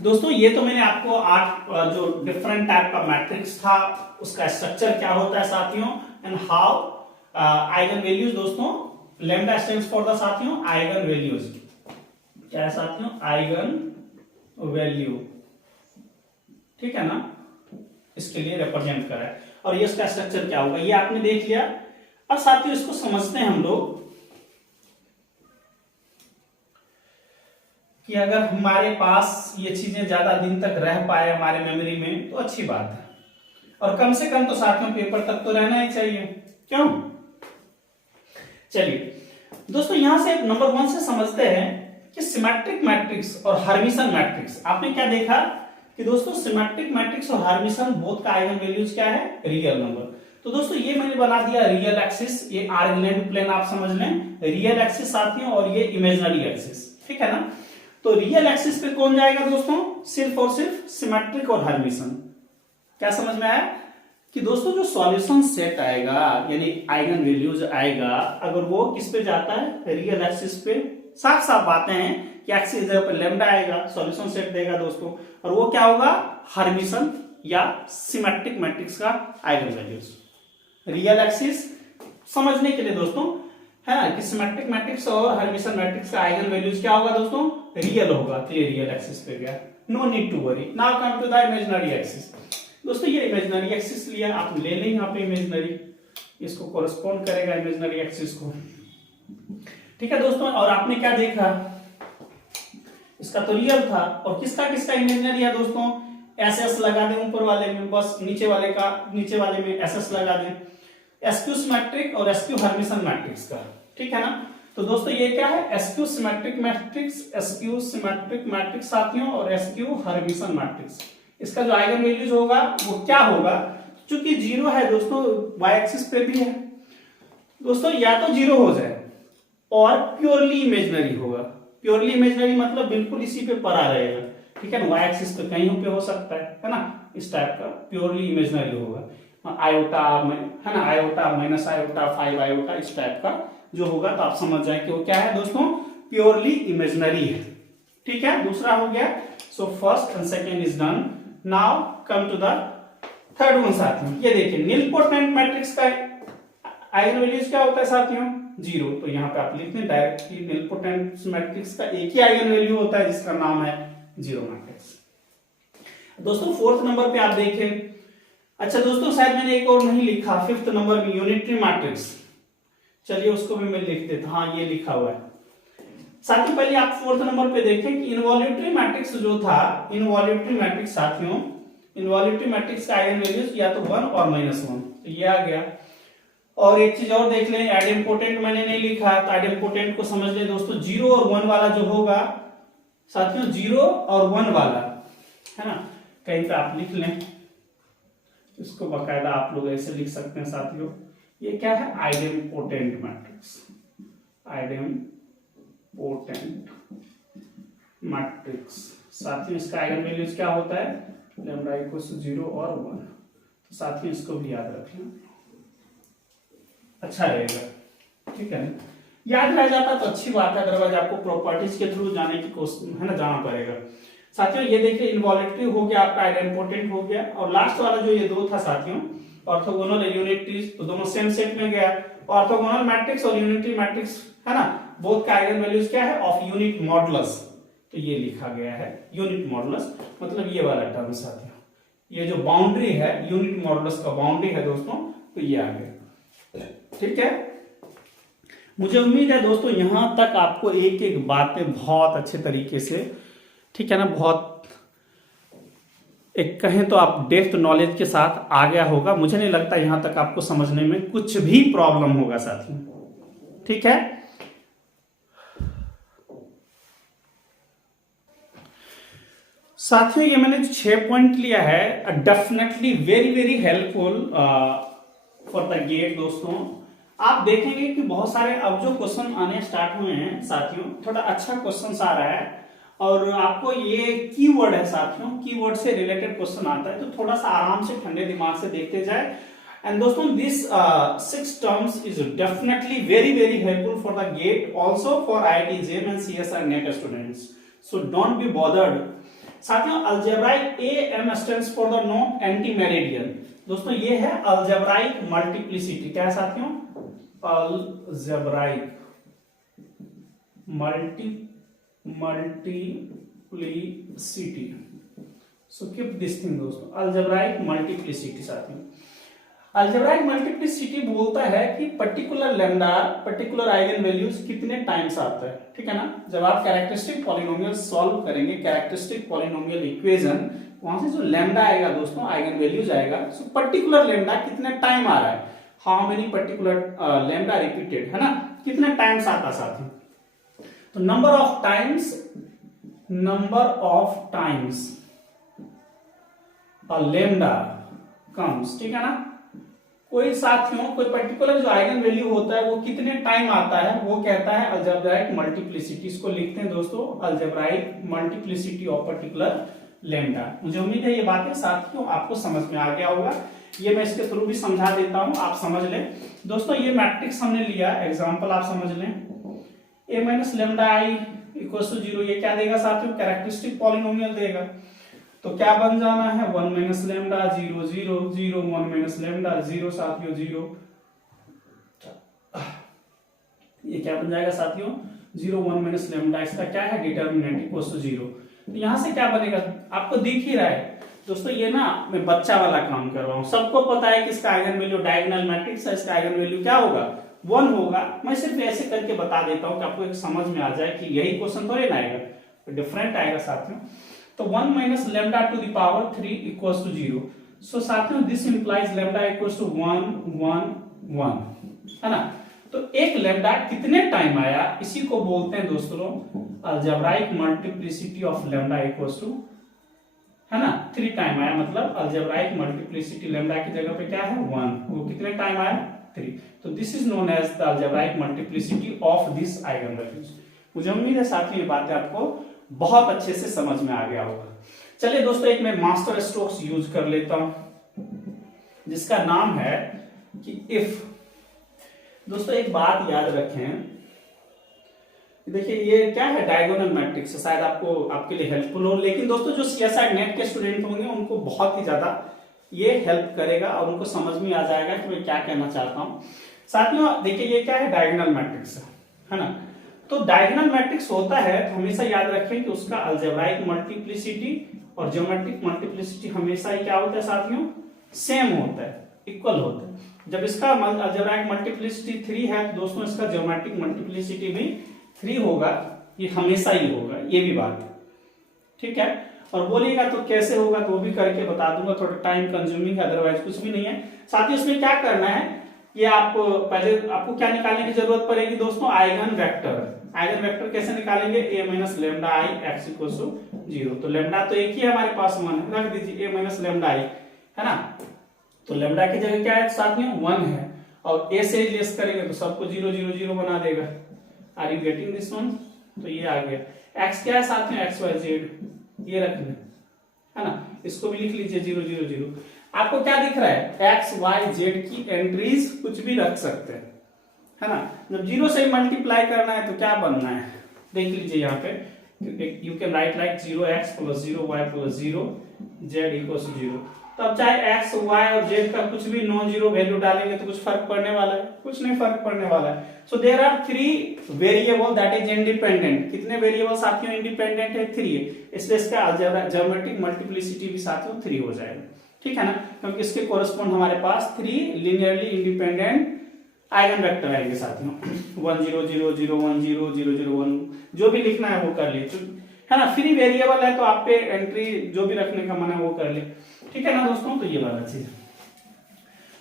दोस्तों ये तो मैंने आपको 8 जो डिफरेंट टाइप का मैट्रिक्स था उसका स्ट्रक्चर क्या होता है साथियों एंड हाउ आइगन वैल्यूज, दोस्तों लैम्डा स्टैंड्स फॉर द साथियों आइगन वैल्यूज, क्या है साथियों, आइगन वैल्यू, ठीक है ना, इसके लिए रिप्रेजेंट करा है और ये इसका स्ट्रक्चर क्या होगा ये आपने देख लिया। अब साथियों इसको समझते हैं हम लोग कि अगर हमारे पास ये चीजें ज्यादा दिन तक रह पाए हमारे मेमोरी में तो अच्छी बात है और कम से कम तो साथियों पेपर तक तो रहना ही चाहिए, क्यों। चलिए दोस्तों यहां से नंबर 1 से समझते हैं कि सिमेट्रिक मैट्रिक्स और हर्मिशन मैट्रिक्स, आपने क्या देखा कि दोस्तों सिमेट्रिक मैट्रिक्स और हर्मिशन बोथ का आइगन वैल्यूज क्या है, रियल नंबर। तो दोस्तों ये मैंने बना दिया रियल एक्सिस, ये आर्गुमेंट प्लेन आप समझ लें, रियल एक्सिस साथियों और ये इमेजिनरी एक्सिस, ठीक है ना। तो रियल एक्सिस पे कौन जाएगा दोस्तों, सिर्फ और सिर्फ सिमेट्रिक और हर्मिशन। क्या समझ में आया कि दोस्तों जो सॉल्यूशन सेट आएगा यानी आइगन वैल्यूज आएगा अगर वो किस पे जाता है, रियल एक्सिस पे, साफ साफ बातें हैं कि एक्सिस जगह पर लैम्डा आएगा, सॉल्यूशन सेट देगा दोस्तों, और वो क्या होगा, हर्मिशन या सिमेट्रिक मैट्रिक्स का आइगन वैल्यूज। रियल एक्सिस समझने के लिए दोस्तों है ना कि सिमेट्रिक मैट्रिक्स और हर्मिशन मैट्रिक्स का आइगन वैल्यूज क्या होगा दोस्तों, रियल होगा, तो ये रियल एक्सिस पे गया, no need to worry. Now come to the imaginary axis. दोस्तों ये इमेजिनरी एक्सिस लिया, आप ले लें यहाँ पे इमेजिनरी, इसको कोरस्पॉन्ड करेगा इमेजिनरी एक्सिस को, ठीक है दोस्तों। और आपने क्या देखा इसका तो रियल था। और किसका किसका इमेजिनरी है दोस्तों, एस एस लगा दें ऊपर वाले में, बस नीचे वाले में एस एस लगा दें, एसक्यू सिमेट्रिक और एसक्यू हर्मिशन मैट्रिक्स का, ठीक है ना। तो दोस्तों ये क्या है, SQ symmetric matrix, SQ symmetric matrix साथियों, और एसक्यू हर्मिशन मैट्रिक्स। इसका जो आइगन वैल्यूज होगा वो क्या होगा, चूंकि जीरो है दोस्तों, वाई एक्सिस पे भी है दोस्तों, या तो जीरो हो जाए और प्योरली इमेजिनरी होगा। प्योरली इमेजिनरी मतलब बिल्कुल इसी पे पड़ा रहेगा, ठीक है ना, वाई एक्सिस पे कहीं पे हो सकता है ना, इस टाइप का प्योरली इमेजिनरी होगा। आयोटा है ना, आयोटा माइनस आयोटा 5 आयोटा इस टाइप का जो होगा, तो आप समझ जाए कि वो क्या है दोस्तों, प्योरली इमेजिनरी है, ठीक है। दूसरा हो गया, so first and second is done. Now come to the third one साथियों। ये देखिए निलपोटेंट मैट्रिक्स का आइगन वैल्यूज क्या होता है साथियों, जीरो। तो यहाँ पे आप लिखते हैं डायरेक्ट कि निलपोटेंट मैट्रिक्स का एक ही आइगन वैल्यू होता है जिसका नाम है जीरो मैट्रिक्स। दोस्तों फोर्थ नंबर पे आप देखें, अच्छा दोस्तों शायद मैंने एक और नहीं लिखा, फिफ्थ नंबर में यूनिटरी मैट्रिक्स, चलिए उसको भी मैं लिख देता, हाँ ये लिखा हुआ है साथियों। पहले आप फोर्थ नंबर पे देखें कि इनवॉल्यूटरी मैट्रिक्स जो था, इनवॉल्यूटरी मैट्रिक्स साथियों, इनवॉल्यूटरी मैट्रिक्स का आइगन वैल्यूज या तो 1 और -1, तो ये आ गया। और एक चीज और देख लें, आइडेम्पोटेंट मैंने नहीं लिखा, तो आइडेम्पोटेंट को समझ लें दोस्तों, 0 और 1 वाला जो होगा साथियों, 0 और 1 वाला है ना, कहीं पे आप लिख लें, इसको बकायदा आप लोग ऐसे लिख सकते हैं साथियों, ये क्या है, आइडेम्पोटेंट मैट्रिक्स, आइडेम्पोटेंट मैट्रिक्स साथियों। इसका आइगन वैल्यूज क्या होता है, लैम्डा इक्वल टू 0 और 1, तो साथियों इसको भी याद रखें, अच्छा रहेगा, ठीक है। याद रह जाता तो अच्छी बात है, अदरवाइज आपको प्रॉपर्टीज के थ्रू जाने की कोशिश है ना, जाना पड़ेगा साथियों। ये देखिए इनवॉल्यूटरी हो गया आपका, आइडेम्पोटेंट हो गया, और लास्ट वाला जो ये दो था साथियों, ऑर्थोगोनल यूनिटरीज, तो दोनों सेम सेट में गया। ऑर्थोगोनल मैट्रिक्स और यूनिटरी मैट्रिक्स है ना, बोथ का आइगन वैल्यूज क्या है, ऑफ यूनिट मॉडुलस, तो ये लिखा गया है यूनिट मॉडुलस, मतलब ये वाला टर्म साथियों, ये जो बाउंड्री है यूनिट मॉडुलस का बाउंड्री है दोस्तों, तो ये आ गया, ठीक है। मुझे उम्मीद है दोस्तों यहां तक आपको एक एक बातें बहुत अच्छे तरीके से, ठीक है ना, बहुत एक कहें तो आप डेप्थ नॉलेज के साथ आ गया होगा। मुझे नहीं लगता यहां तक आपको समझने में कुछ भी प्रॉब्लम होगा साथियों, ठीक है। साथियों ये मैंने 6 पॉइंट लिया है, definitely very very helpful for the GATE. दोस्तों आप देखेंगे कि बहुत सारे अब जो क्वेश्चन आने स्टार्ट हुए हैं साथियों, थोड़ा अच्छा क्वेश्चन आ रहा है, और आपको ये कीवर्ड है साथियों, कीवर्ड से रिलेटेड क्वेश्चन आता है, तो थोड़ा सा आराम से ठंडे दिमाग से देखते जाए। एंड दोस्तों this 6 terms is definitely very very helpful for the GATE, also for IIT JEE and CSI NET students, so don't be bothered. साथियों algebraic M stands for the non anti meridian, दोस्तों ये है algebraic multiplicity, क्या है साथियों, algebraic multiplicity, so keep this thing दोस्तों, algebraic multiplicity साथियों। Algebraic multiplicity बोलता है कि particular lambda, particular eigen values कितने टाइम्स आता है, ठीक है ना। जब आप कैरेक्टरिस्टिक पॉलिनोमियल सॉल्व करेंगे, कैरेक्टरिस्टिक पॉलिनोमियल इक्वेशन, वहां से जो लैम्डा आएगा दोस्तों, आइगन वैल्यूज आएगा, सो पर्टिकुलर लैम्डा कितने टाइम आ रहा है, how many particular lambda repeated, है ना, कितने टाइम्स आता साथियों। तो number of times lambda comes, ठीक है ना। कोई साथियों कोई पर्टिकुलर जो आइगन वैल्यू होता है वो कितने टाइम आता है, वो कहता है अलजेब्राइक मल्टीप्लिसिटी। इसको लिखते हैं दोस्तों algebraic multiplicity of particular lambda. मुझे उम्मीद है ये बातें साथियों आपको समझ में आ गया होगा, ये मैं इसके थ्रू भी समझा देता हूं, आप समझ लें दोस्तों। ये मैट्रिक्स हमने लिया, एग्जांपल आप समझ लें, a minus lambda I equal to 0, ये क्या देगा साथियों, कैरेक्टरिस्टिक पॉलिनोमियल देगा। तो क्या बन जाना है, 1 माइनस लैम्डा 0 0 0 1 माइनस लैम्डा 0 साथियों 0, ये क्या बन जाएगा साथियों 0 1 माइनस लैम्डा, इसका क्या है डिटर्मिनेंट इक्वल टू 0। तो यहां से क्या बनेगा आपको दिख ही रहा है दोस्तों, ये ना मैं बच्चा वाला काम कर रहा हूं, सबको पता है कि इसका आइगन वैल्यू डायगोनल मैट्रिक्स है, इसका आइगन वैल्यू क्या होगा 1 होगा। मैं सिर्फ ऐसे करके बता देता हूं कि आपको एक समझ में आ जाए कि यही क्वेश्चन थोड़े ना आएगा, डिफरेंट आएगा साथियों। तो 1 minus lambda to the power 3 equals to 0। So साथियों this implies lambda equals to 1 1 1, है ना। तो एक लेमडा कितने टाइम आया, इसी को बोलते हैं दोस्तों algebraic multiplicity of lambda equals to, है ना, 3 टाइम आया। मतलब अलजेब्राइक मल्टीप्लिसिटी लेमडा की जगह पे क्या है 1, वो कितने टाइम आया 3। तो this is known as the algebraic multiplicity of this eigen values. मुझे उम्मीद है साथियों ये बातें आपको बहुत अच्छे से समझ में आ गया होगा। चलिए दोस्तों एक मैं मास्टर स्ट्रोक्स यूज कर लेता हूं जिसका नाम है कि इफ। दोस्तों एक बात याद रखें, देखिए ये क्या है डायगोनल मैट्रिक्स, शायद आपको आपके लिए हेल्पफुल हो, लेकिन दोस्तों जो सीएसआई नेट के स्टूडेंट होंगे उनको बहुत ही ज्यादा ये हेल्प करेगा और उनको समझ में आ जाएगा कि मैं क्या कहना चाहता हूं। साथियों देखिए ये क्या है डायगोनल मैट्रिक्स, है ना। तो डायगोनल मैट्रिक्स होता है तो हमेशा याद रखें कि उसका अलजेब्राइक मल्टीप्लिसिटी और ज्योमेट्रिक मल्टीप्लिसिटी हमेशा ही क्या होता है साथियों, सेम होता है, इक्वल होता है। जब इसका अलजेब्राइक मल्टीप्लिसिटी 3 है तो दोस्तों इसका ज्योमेट्रिक मल्टीप्लिसिटी भी 3 होगा, ये हमेशा ही होगा, ये भी बात ठीक है। और बोलिएगा तो कैसे होगा तो वो भी करके बता दूंगा, थोड़ा टाइम कंज्यूमिंग है, अदरवाइज कुछ भी नहीं है। साथ ही इसमें क्या करना है, ये आप पहले आपको क्या निकालने की जरूरत पड़ेगी दोस्तों, आइगन वेक्टर। आइगन वेक्टर कैसे निकालेंगे, a minus lambda I x equal to 0। तो लेमडा तो एक ही है हमारे पास 1 रख दीजिए, a माइनस लेमडा आई, है ना। तो लेमडा की जगह क्या है साथियों 1 है, और a से लेस करेंगे तो सबको 0 0 0 बना देगा। Are you getting this one. तो ये आ गया, x क्या है साथियों एक्स वाई जेड, ये रखना है ना, इसको भी लिख लीजिए 0 0 0। आपको क्या दिख रहा है, एक्स वाई जेड की एंट्रीज कुछ भी रख सकते हैं, है ना। जब 0 से मल्टीप्लाई करना है तो क्या बनना है, देख लीजिए यहाँ पे you can write like 0x + 0y + 0 z equals 0। तो अब चाहे x y और z का कुछ भी नॉन जीरो वैल्यू डालेंगे तो कुछ फर्क पड़ने वाला है, कुछ नहीं फर्क पड़ने वाला है। So there are 3 variable that is independent. कितने वेरिएबल साथियों इंडिपेंडेंट है 3 है, इसलिए इसका अलजेब्रा ज्योमेट्रिक मल्टीप्लिसिटी भी साथियों 3 हो जाएगा, ठीक है ना, क्योंकि इसके कोरस्पॉन्ड हमारे पास 3 लिनियरली इंडिपेंडेंट आइगन वेक्टर आएंगे साथियों 1 0 0 0 1 0 0 0 1, जो भी लिखना है वो कर लीजिए, है ना। फ्री वेरिएबल है तो आप पे एंट्री जो भी रखने का मन है वो कर ले, ठीक है ना दोस्तों। तो ये वाला चीज,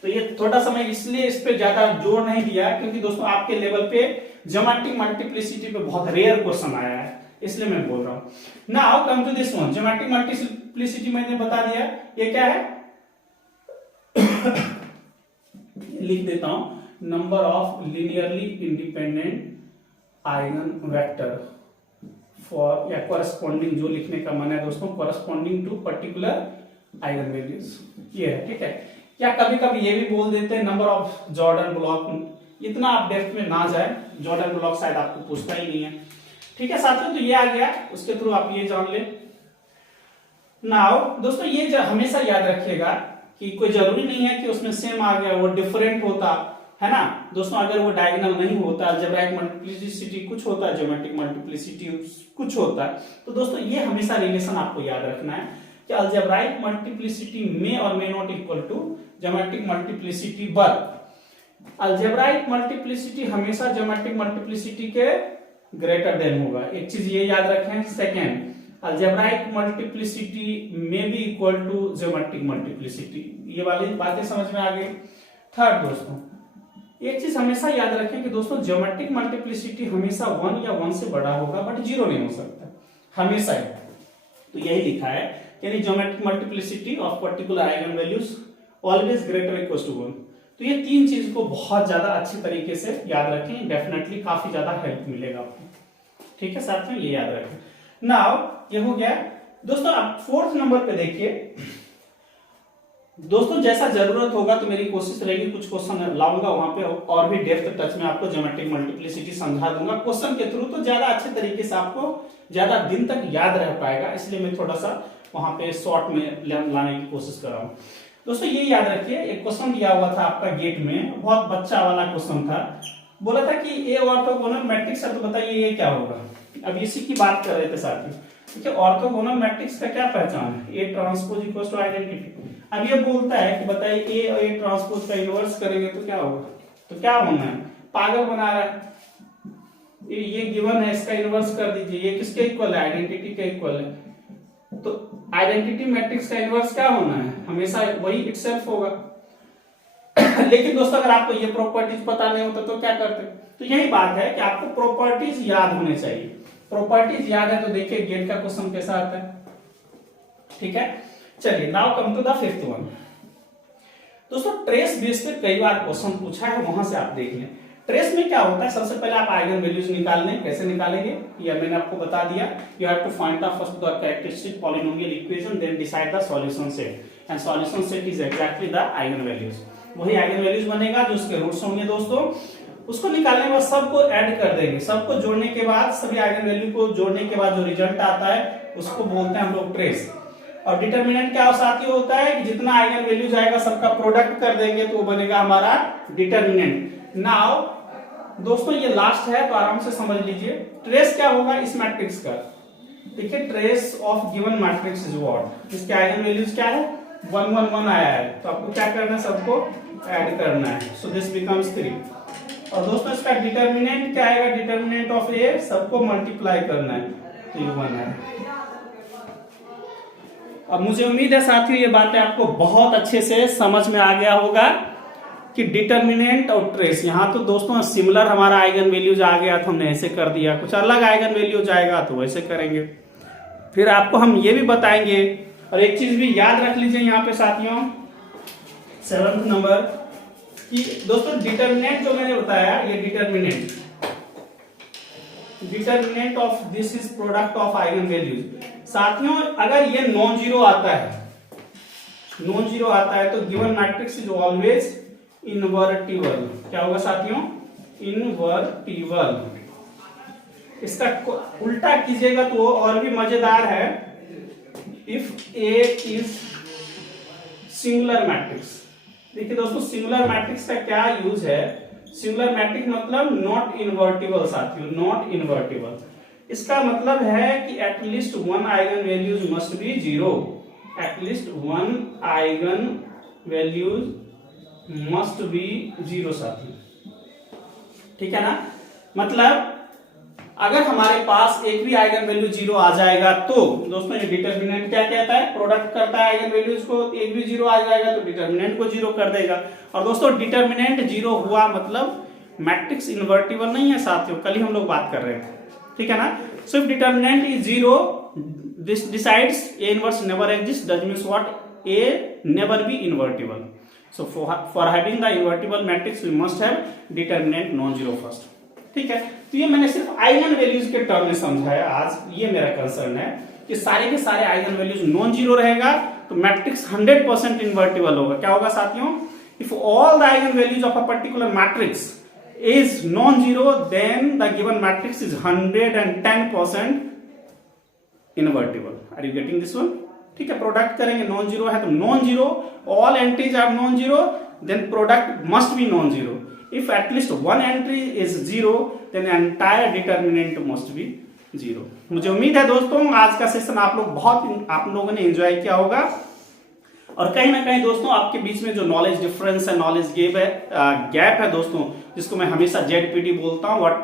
तो ये थोड़ा सा मैं इसलिए इस पे ज्यादा जोर नहीं दिया क्योंकि दोस्तों आपके लेवल पे ज्योमेट्रिक मल्टीप्लिसिटी पे बहुत रेयर क्वेश्चन आया है, इसलिए मैं बोल रहा हूं। Now come to this one, geometric multiplicity मैंने बता दिया, ये क्या है लिख देता हूं, number of linearly independent eigen vector for, या कोरस्पॉन्डिंग जो लिखने का मन है दोस्तों, corresponding to particular eigen values, ये है, ठीक है। या कभी कभी ये भी बोल देते हैं नंबर ऑफ जॉर्डन ब्लॉक। इतना आप डेप्थ में ना जाए, जॉर्डन ब्लॉक शायद आपको पूछता ही नहीं है, ठीक है साथियों। तो ये आ गया, उसके थ्रू आप ये जान ले। नाउ दोस्तों ये हमेशा याद रखिएगा कि कोई जरूरी नहीं है कि उसमें सेम आ गया, वो डिफरेंट होता है ना दोस्तों। अगर वो डायगोनल नहीं होता, अलजेब्राइक मल्टीप्लिसिटी कुछ होता है, ज्योमेट्रिक मल्टीप्लिसिटी कुछ होता है, तो दोस्तों ये हमेशा रिलेशन आपको याद रखना है कि अलजेब्राइक मल्टीप्लिसिटी में और may not equal to geometric multiplicity, but algebraic multiplicity हमेशा ज्योमेट्रिक मल्टीप्लिसिटी के ग्रेटर देन होगा, एक चीज ये याद रखें। सेकेंड, अलजेब्राइक मल्टीप्लिसिटी में भी इक्वल टू ज्योमेट्रिक मल्टीप्लिसिटी, ये वाली बातें समझ में आ गई। थर्ड दोस्तों एक चीज हमेशा याद रखें कि दोस्तों ज्योमेट्रिक मल्टीप्लिसिटी हमेशा 1 या 1 से बड़ा होगा, बट 0 नहीं हो सकता हमेशा ही। तो यही लिखा है, यानी geometric multiplicity of particular eigen values always greater equal to 1। तो ये 3 चीज को बहुत ज्यादा अच्छी तरीके से याद रखें, डेफिनेटली काफी ज्यादा हेल्प मिलेगा आपको, ठीक है साथियों, ये याद रखें। नाउ ये हो गया दोस्तों। आप 4th नंबर पे देखिए दोस्तों, जैसा जरूरत होगा तो मेरी कोशिश रहेगी कुछ क्वेश्चन लाऊंगा वहां पे और भी डेप्थ टच में आपको ज्योमेट्रिक मल्टीप्लिसिटी समझा दूंगा क्वेश्चन के थ्रू, तो ज्यादा अच्छे तरीके से आपको ज्यादा दिन तक याद रह पाएगा, इसलिए मैं थोड़ा सा वहां पे शॉर्ट में लाने की कोशिश कर रहा हूँ। दोस्तों ये याद रखिए, एक क्वेश्चन दिया हुआ था आपका गेट में, बहुत बच्चा वाला क्वेश्चन था, बोला था कि ए ऑर्थोगोनल मैट्रिक्स है, तो बताइए ये क्या होगा। अब इसी की बात कर रहे थे साथी, देखिए ऑर्थोगोनल मैट्रिक्स का क्या पहचान है, A transpose equals to identity. अब ये बोलता है कि बताइए ए और ए ट्रांसपोज का इन्वर्स करेंगे तो क्या होगा, तो क्या होना है, पागल बना रहा है, ये गिवन है, इसका इनवर्स कर दीजिए। ये किसके इक्वल है? आइडेंटिटी के इक्वल है। तो आइडेंटिटी मैट्रिक्स का इनवर्स क्या होना है? हमेशा वही इटसेल्फ होगा। लेकिन दोस्तों अगर आपको ये प्रॉपर्टीज पता नहीं होता तो क्या करते? तो यही बात है कि आपको प्रॉपर्टीज याद होने चाहिए। प्रॉपर्टीज याद है तो देखिए गेट का क्वेश्चन कैसा आता है। ठीक है, चलिए now come to the fifth one. दोस्तों ट्रेस बेस पे कई बार क्वेश्चन पूछा है, वहां से आप देख लें। ट्रेस में क्या होता है? सबसे पहले आप आइगन वैल्यूज निकालने, कैसे निकालेंगे ये मैंने आपको बता दिया। You have to find the first the characteristic polynomial equation, then decide the solution set, and solution set is exactly the eigen values. वही आइगन वैल्यूज बनेगा जो उसके रूट्स होंगे दोस्तों। उसको निकालने के बाद सबको ऐड कर देंगे, सबको जोड़ने के बाद, सभी आइगन वैल्यू को जोड़ने के बाद जो रिजल्ट आता है उसको बोलते हैं हम लोग ट्रेस। और डिटरमिनेंट क्या साथियों होता है कि जितना आइगन वैल्यू जाएगा सबका प्रोडक्ट कर देंगे तो वो बनेगा हमारा डिटरमिनेंट। नाउ दोस्तों ये लास्ट है तो आराम से समझ लीजिए। ट्रेस क्या होगा इस मैट्रिक्स का? देखिए trace of given matrix is what? इसके आइगन वैल्यूज क्या है? 1 1 1 आया है, तो आपको क्या करना है? सबको ऐड करना है। So this becomes 3। और दोस्तों इसका डिटरमिनेंट क्या आएगा? डिटरमिनेंट ऑफ ए सबको मल्टीप्लाई करना है, तो ये 1 है। अब मुझे उम्मीद है साथियों ये बातें आपको बहुत अच्छे से समझ में आ गया होगा कि डिटरमिनेंट और ट्रेस। यहां तो दोस्तों सिमिलर हमारा आइगन वैल्यूज आ गया तो हमने ऐसे कर दिया, कुछ अलग आइगन वैल्यू जाएगा तो वैसे करेंगे। फिर आपको हम ये भी बताएंगे, और एक चीज भी याद रख लीजिए यहाँ पे साथियों, 7th नंबर कि दोस्तों डिटरमिनेंट जो मैंने बताया, ये determinant of this is product of eigen values. साथियों अगर ये नॉन जीरो आता है तो given matrix is always invertible. क्या होगा साथियों? इनवर्टिबल। इसका उल्टा कीजिएगा तो और भी मजेदार है। If A is singular matrix. देखिए दोस्तों सिंगुलर मैट्रिक्स का क्या यूज है? सिंगुलर मैट्रिक्स मतलब नॉट इनवर्टिबल साथियों, नॉट इनवर्टिबल। इसका मतलब है कि at least 1 eigen values must be 0। At least 1 eigen values must be 0 साथियों। ठीक है ना? मतलब अगर हमारे पास एक भी आइगन वैल्यू 0 आ जाएगा तो दोस्तों ये डिटरमिनेंट क्या कहता है? प्रोडक्ट करता है आइगन वैल्यूज को। एक भी 0 आ जाएगा तो डिटरमिनेंट को 0 कर देगा। और दोस्तों डिटरमिनेंट 0 हुआ मतलब मैट्रिक्स इनवर्टिबल नहीं है साथियों, कल ही हम लोग बात कर रहे थे। ठीक है ना? So if determinant is 0 this decides A inverse never exist, that means what? A never be invertible. So for having the invertible matrix we must have determinant non zero first. ठीक है, तो ये मैंने सिर्फ आइगन वैल्यूज के term में समझाया आज। ये मेरा कंसर्न है कि सारे के सारे आइगन वैल्यूज नॉन जीरो रहेगा तो मैट्रिक्स 100% इनवर्टिबल होगा। क्या होगा साथियों? If all the eigen values of a particular matrix is non-zero, then the given matrix is 110% invertible. Are you getting this one? ठीक है, प्रोडक्ट करेंगे नॉन जीरो है तो non zero, all entries are non zero, then product must be non zero. If at least 1 entry is 0 then entire determinant must be 0। मुझे उम्मीद है दोस्तों आज का सेशन आप लोगों ने एंजॉय किया होगा, और कहीं ना कहीं दोस्तों आपके बीच में जो नॉलेज डिफरेंस है, नॉलेज गैप है दोस्तों, जिसको मैं हमेशा ZPD बोलता हूँ, what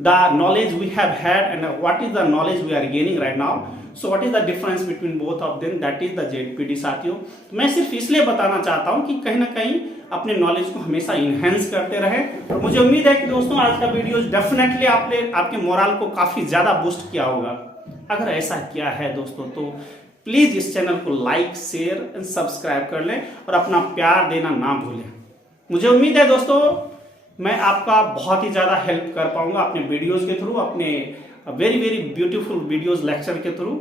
the knowledge we have had and what is the knowledge we are gaining right now, so what is the difference between both of them, that is the ZPD साथियों। तो मैं सिर्फ इसलिए बताना चाहता हूँ कि कहीं ना कहीं अपने नॉलेज को हमेशा इनहेंस करते रहे। और मुझे उम्मीद है कि दोस्तों आज का वीडियो डेफिनेटली आपके मोरल को काफी ज्यादा बूस्ट किया होगा। अगर ऐसा किया है दोस्तों तो प्लीज इस चैनल को लाइक, शेयर एंड सब्सक्राइब कर लें और अपना प्यार देना ना भूलें। मुझे उम्मीद है दोस्तों मैं आपका बहुत ही ज्यादा हेल्प कर पाऊंगा अपने वीडियोस के थ्रू, अपने very very beautiful videos lecture के थ्रू।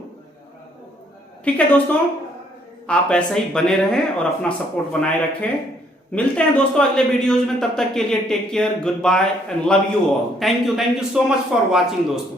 ठीक है दोस्तों, आप ऐसे ही बने रहें और अपना सपोर्ट बनाए रखें। मिलते हैं दोस्तों अगले वीडियोज में, तब तक के लिए take care, good bye and love you all. Thank you so much for watching दोस्तों।